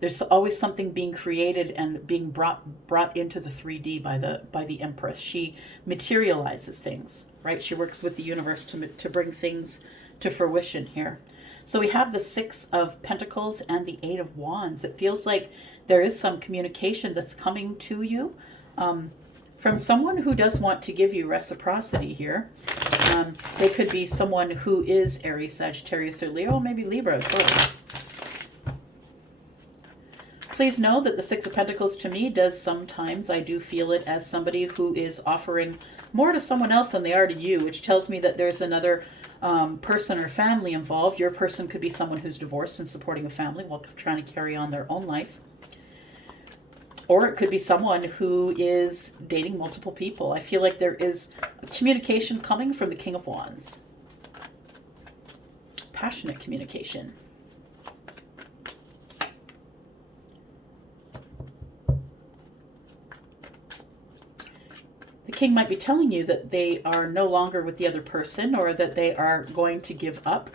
There's always something being created and being brought into the 3D by the Empress. She materializes things, right? She works with the universe to bring things to fruition here. So we have the Six of Pentacles and the Eight of Wands. It feels like there is some communication that's coming to you from someone who does want to give you reciprocity here. They could be someone who is Aries, Sagittarius, or Leo, maybe Libra, of course. Please know that the Six of Pentacles to me does sometimes, I do feel it as somebody who is offering more to someone else than they are to you, which tells me that there's another person or family involved. Your person could be someone who's divorced and supporting a family while trying to carry on their own life. Or it could be someone who is dating multiple people. I feel like there is a communication coming from the King of Wands. Passionate communication. The King might be telling you that they are no longer with the other person, or that they are going to give up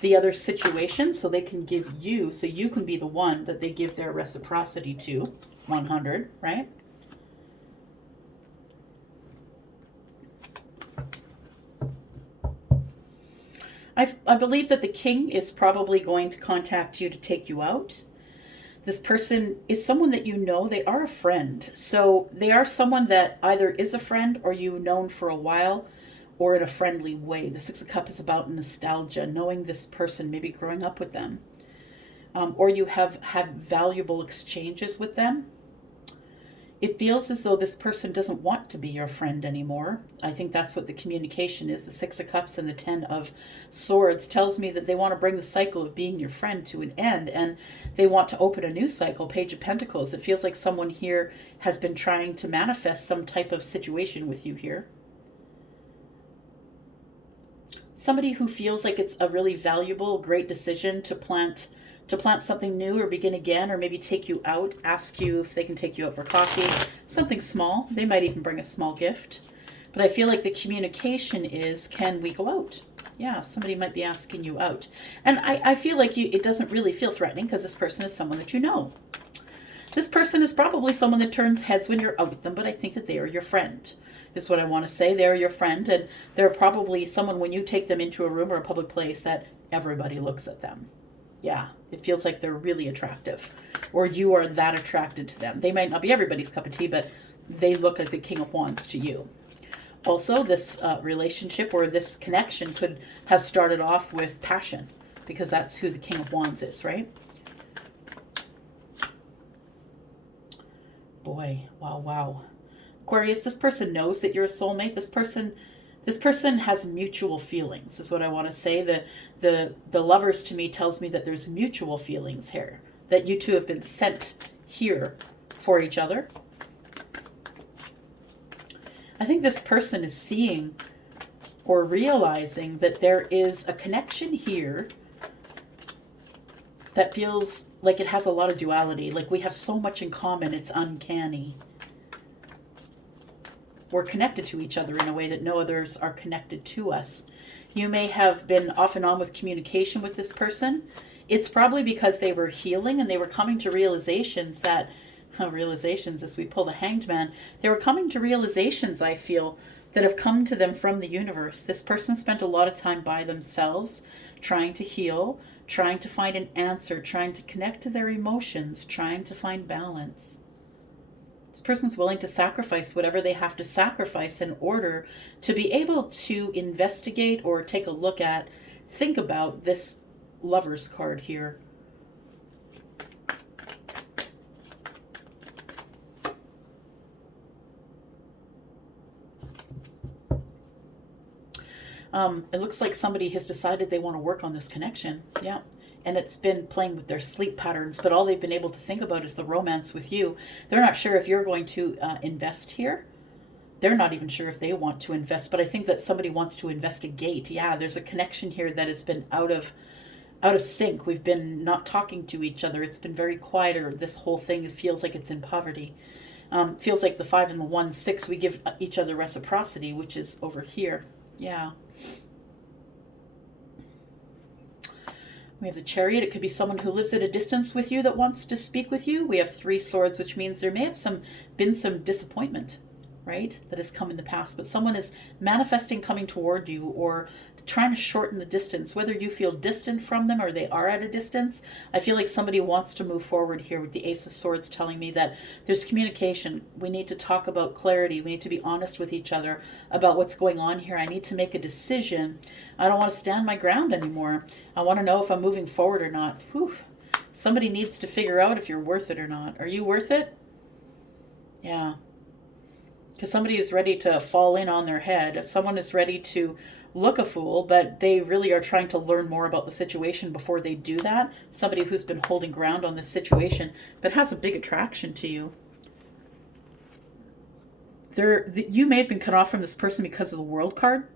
the other situation so they can give you, so you can be the one that they give their reciprocity to. 100, right? I believe that the King is probably going to contact you to take you out. This person is someone that you know. They are a friend. So they are someone that either is a friend or you've known for a while, or in a friendly way. The Six of Cups is about nostalgia, knowing this person, maybe growing up with them. Or you have had valuable exchanges with them. It feels as though this person doesn't want to be your friend anymore. I think that's what the communication is. The Six of Cups and the Ten of Swords tells me that they want to bring the cycle of being your friend to an end, and they want to open a new cycle. Page of Pentacles. It feels like someone here has been trying to manifest some type of situation with you here. Somebody who feels like it's a really valuable, great decision to plant something new or begin again, or maybe take you out, ask you if they can take you out for coffee, something small. They might even bring a small gift. But I feel like the communication is, can we go out? Yeah, somebody might be asking you out. And I feel like it doesn't really feel threatening because this person is someone that you know. This person is probably someone that turns heads when you're out with them, but I think that they are your friend, is what I want to say. They're your friend, and they're probably someone, when you take them into a room or a public place, that everybody looks at them. Yeah, it feels like they're really attractive, or you are that attracted to them. They might not be everybody's cup of tea, but they look like the King of Wands to you. Also, this relationship or this connection could have started off with passion, because that's who the King of Wands is, right? Boy, wow, wow. Aquarius, this person knows that you're a soulmate. This person has mutual feelings, is what I want to say. The Lovers to me tells me that there's mutual feelings here, that you two have been sent here for each other. I think this person is seeing or realizing that there is a connection here that feels like it has a lot of duality. Like we have so much in common, it's uncanny. We're connected to each other in a way that no others are connected to us. You may have been off and on with communication with this person. It's probably because they were healing and they were coming to realizations that, realizations as we pull the Hanged Man, they were coming to realizations, I feel, that have come to them from the universe. This person spent a lot of time by themselves, trying to heal, trying to find an answer, trying to connect to their emotions, trying to find balance. This person's willing to sacrifice whatever they have to sacrifice in order to be able to investigate or take a look at, think about this Lover's card here. It looks like somebody has decided they want to work on this connection. Yeah. And it's been playing with their sleep patterns, but all they've been able to think about is the romance with you. They're not sure if you're going to invest here. They're not even sure if they want to invest, but I think that somebody wants to investigate. Yeah, there's a connection here that has been out of sync. We've been not talking to each other. It's been very quieter. This whole thing feels like it's in poverty. Feels like the 5 and the 1, 6, we give each other reciprocity, which is over here. Yeah. We have the Chariot. It could be someone who lives at a distance with you that wants to speak with you. We have 3 swords, which means there may have been some disappointment, right, that has come in the past. But someone is manifesting coming toward you or trying to shorten the distance, whether you feel distant from them or they are at a distance. I feel like somebody wants to move forward here with the Ace of Swords telling me that there's communication. We need to talk about clarity. We need to be honest with each other about what's going on here. I need to make a decision. I don't want to stand my ground anymore. I want to know if I'm moving forward or not. Whew. Somebody needs to figure out if you're worth it or not. Are you worth it? Yeah. Because somebody is ready to fall in on their head. If someone is ready to look a fool, but they really are trying to learn more about the situation before they do that. Somebody who's been holding ground on this situation, but has a big attraction to you. You may have been cut off from this person because of the World card.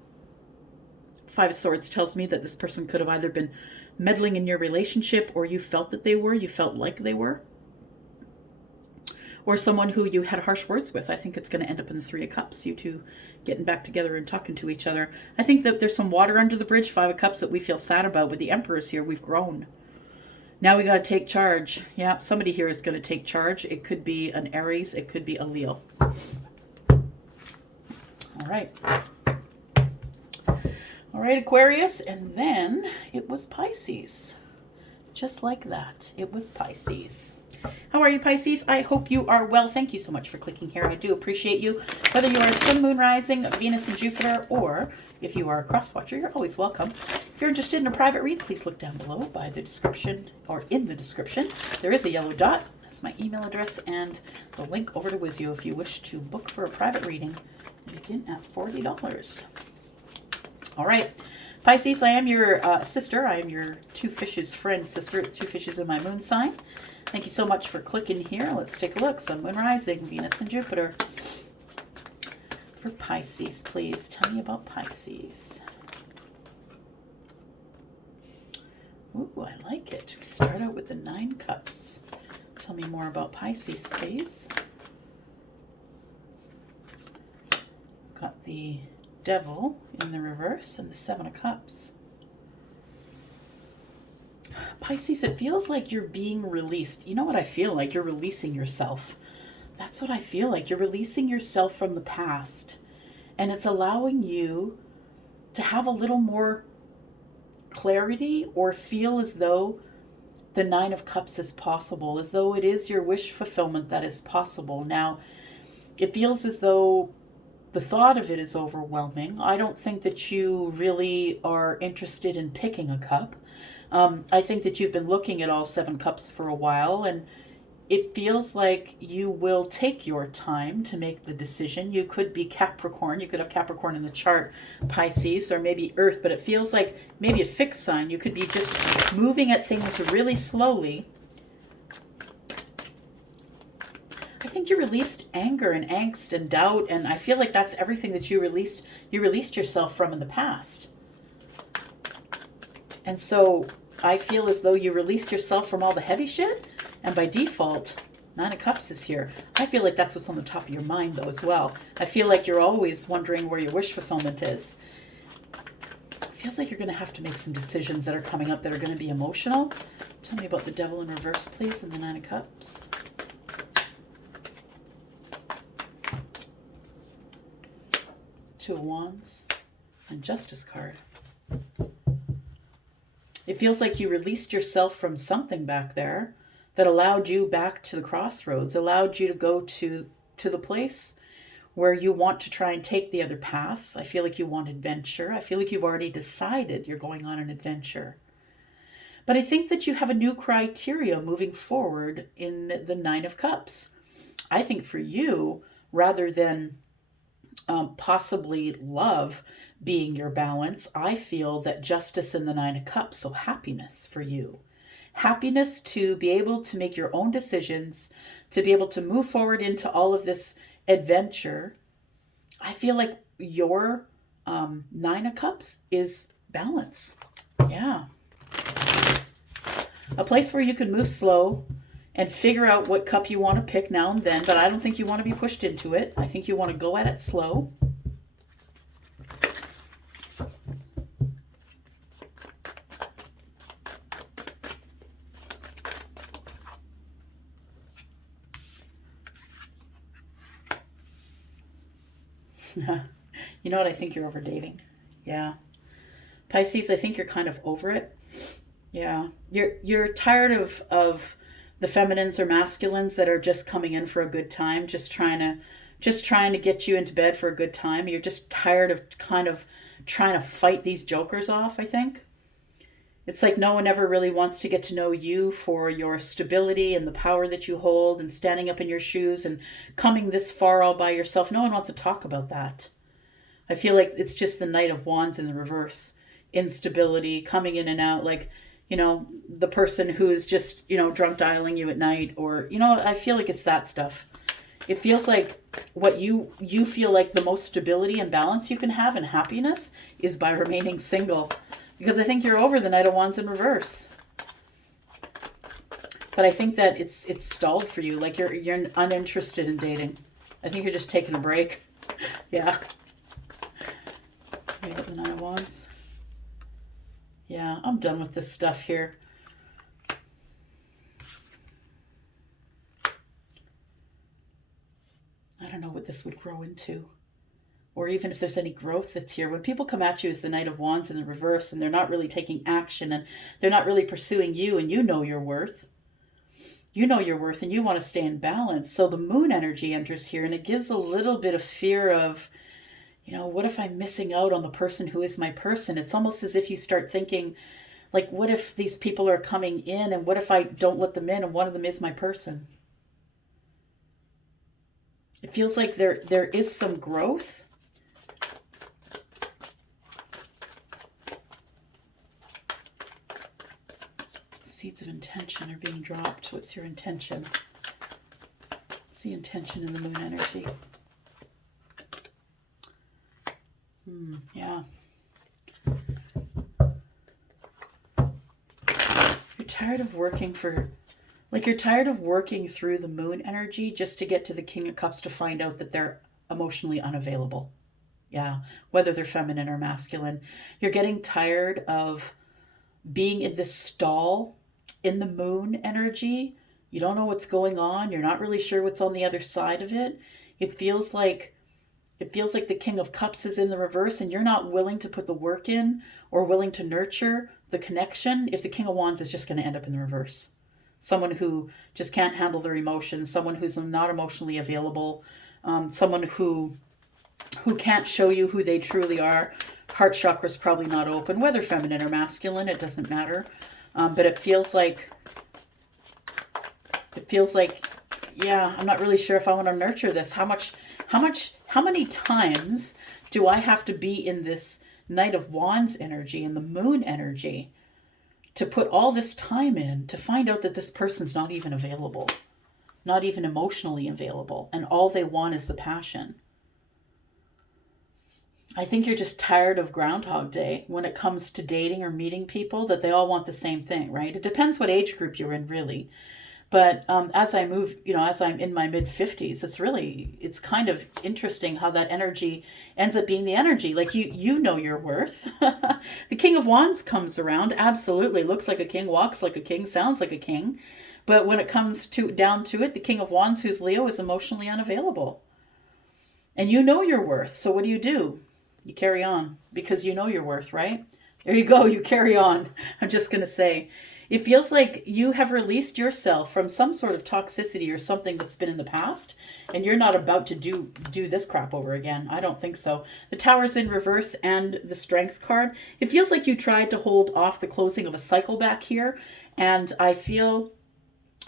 5 of Swords tells me that this person could have either been meddling in your relationship, or you felt that they were, you felt like they were. Or someone who you had harsh words with. I think it's going to end up in the 3 of Cups, you two getting back together and talking to each other. I think that there's some water under the bridge, 5 of Cups, that we feel sad about. With the Emperors here, we've grown. Now we got to take charge. Yeah, somebody here is going to take charge. It could be an Aries. It could be a Leo. All right. All right, Aquarius. And then it was Pisces. Just like that. It was Pisces. How are you, Pisces? I hope you are well. Thank you so much for clicking here. I do appreciate you. Whether you are Sun, Moon, Rising, Venus, and Jupiter, or if you are a cross watcher, you're always welcome. If you're interested in a private read, please look down below by the description, or in the description. There is a yellow dot. That's my email address and the link over to Wizio if you wish to book for a private reading. Begin at $40. All right. Pisces, I am your sister. I am your 2 fishes friend sister. It's 2 fishes in my moon sign. Thank you so much for clicking here. Let's take a look. Sun, Moon, Rising, Venus, and Jupiter. For Pisces, please. Tell me about Pisces. Ooh, I like it. We start out with the 9 Cups. Tell me more about Pisces, please. Got the Devil in the reverse and the 7 of Cups. Pisces, it feels like you're being released. You know what I feel like? You're releasing yourself. That's what I feel like. You're releasing yourself from the past. And it's allowing you to have a little more clarity or feel as though the Nine of Cups is possible, as though it is your wish fulfillment that is possible. Now, it feels as though the thought of it is overwhelming. I don't think that you really are interested in picking a cup. I think that you've been looking at all 7 cups for a while, and it feels like you will take your time to make the decision. You could be Capricorn. You could have Capricorn in the chart, Pisces, or maybe Earth, but it feels like maybe a fixed sign. You could be just moving at things really slowly. I think you released anger and angst and doubt, and I feel like that's everything that you released. You released yourself from in the past. And so I feel as though you released yourself from all the heavy shit, and by default, 9 of Cups is here. I feel like that's what's on the top of your mind, though, as well. I feel like you're always wondering where your wish fulfillment is. It feels like you're going to have to make some decisions that are coming up that are going to be emotional. Tell me about the Devil in reverse, please, and the 9 of Cups. Two of Wands and Justice card. It feels like you released yourself from something back there that allowed you back to the crossroads, allowed you to go to the place where you want to try and take the other path. I feel like you want adventure. I feel like you've already decided you're going on an adventure. But I think that you have a new criteria moving forward in the 9 of Cups. I think for you, rather than possibly love being your balance, I feel that justice in the 9 of Cups, so happiness for you. Happiness to be able to make your own decisions, to be able to move forward into all of this adventure. I feel like your 9 of Cups is balance. Yeah. A place where you can move slow and figure out what cup you want to pick now and then, but I don't think you want to be pushed into it. I think you want to go at it slow. You know what? I think you're over dating. Yeah. Pisces, I think you're kind of over it. Yeah. You're tired of the feminines or masculines that are just coming in for a good time, just trying to get you into bed for a good time. You're just tired of kind of trying to fight these jokers off, I think. It's like no one ever really wants to get to know you for your stability and the power that you hold and standing up in your shoes and coming this far all by yourself. No one wants to talk about that. I feel like it's just the Knight of Wands in the reverse. Instability, coming in and out, like, the person who is just, drunk dialing you at night, or, I feel like it's that stuff. It feels like what you feel like the most stability and balance you can have and happiness is by remaining single. Because I think you're over the Knight of Wands in reverse. But I think that it's stalled for you. Like you're uninterested in dating. I think you're just taking a break. Yeah. We got the 9 of Wands. Yeah, I'm done with this stuff here. I don't know what this would grow into. Or even if there's any growth that's here. When people come at you as the Knight of Wands in the reverse and they're not really taking action and they're not really pursuing you, and you know your worth. You know your worth and you want to stay in balance. So the moon energy enters here and it gives a little bit of fear of, what if I'm missing out on the person who is my person? It's almost as if you start thinking, like, what if these people are coming in and what if I don't let them in and one of them is my person? It feels like there is some growth. Seeds of intention are being dropped. What's your intention? What's the intention in the moon energy? Yeah. You're tired of working you're tired of working through the moon energy just to get to the King of Cups to find out that they're emotionally unavailable. Yeah. Whether they're feminine or masculine. You're getting tired of being in this stall in the moon energy. You don't know what's going on. You're not really sure what's on the other side of it. It feels like the King of Cups is in the reverse and you're not willing to put the work in or willing to nurture the connection if the King of Wands is just going to end up in the reverse. Someone who just can't handle their emotions, someone who's not emotionally available, someone who can't show you who they truly are. Heart chakra's probably not open, whether feminine or masculine, it doesn't matter. But it feels like, yeah, I'm not really sure if I want to nurture this. How many times do I have to be in this Knight of Wands energy and the moon energy to put all this time in to find out that this person's not even available, not even emotionally available, and all they want is the passion? I think you're just tired of Groundhog Day when it comes to dating or meeting people, that they all want the same thing, right? It depends what age group you're in, really. But as I move, as I'm in my mid-50s, it's kind of interesting how that energy ends up being the energy. Like you know your worth. The King of Wands comes around, absolutely looks like a king, walks like a king, sounds like a king. But when it comes down to it, the King of Wands, who's Leo, is emotionally unavailable. And you know your worth. So what do? You carry on because you know your worth, right? There you go. You carry on. I'm just going to say, it feels like you have released yourself from some sort of toxicity or something that's been in the past, and you're not about to do this crap over again. I don't think so. The Tower's in reverse and the Strength card. It feels like you tried to hold off the closing of a cycle back here, and I feel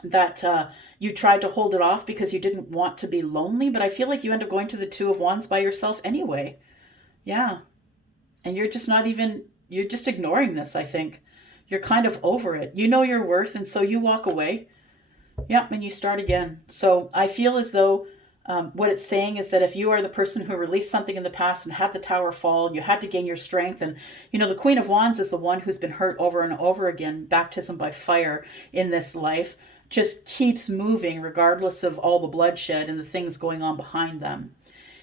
that you tried to hold it off because you didn't want to be lonely, but I feel like you end up going to the Two of Wands by yourself anyway. Yeah. And you're just ignoring this, I think. You're kind of over it. You know your worth, and so you walk away. Yeah, and you start again. So I feel as though what it's saying is that if you are the person who released something in the past and had the Tower fall, and you had to gain your strength, and the Queen of Wands is the one who's been hurt over and over again, baptism by fire in this life, just keeps moving regardless of all the bloodshed and the things going on behind them.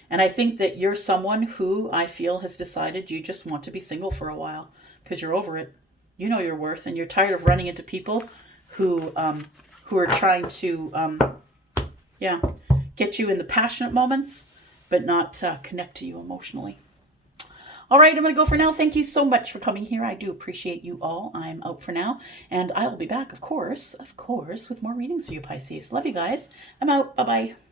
And I think that you're someone who I feel has decided you just want to be single for a while because you're over it. You know your worth, and you're tired of running into people who are trying to, get you in the passionate moments, but not connect to you emotionally. All right, I'm going to go for now. Thank you so much for coming here. I do appreciate you all. I'm out for now, and I will be back, of course, with more readings for you, Pisces. Love you guys. I'm out. Bye-bye.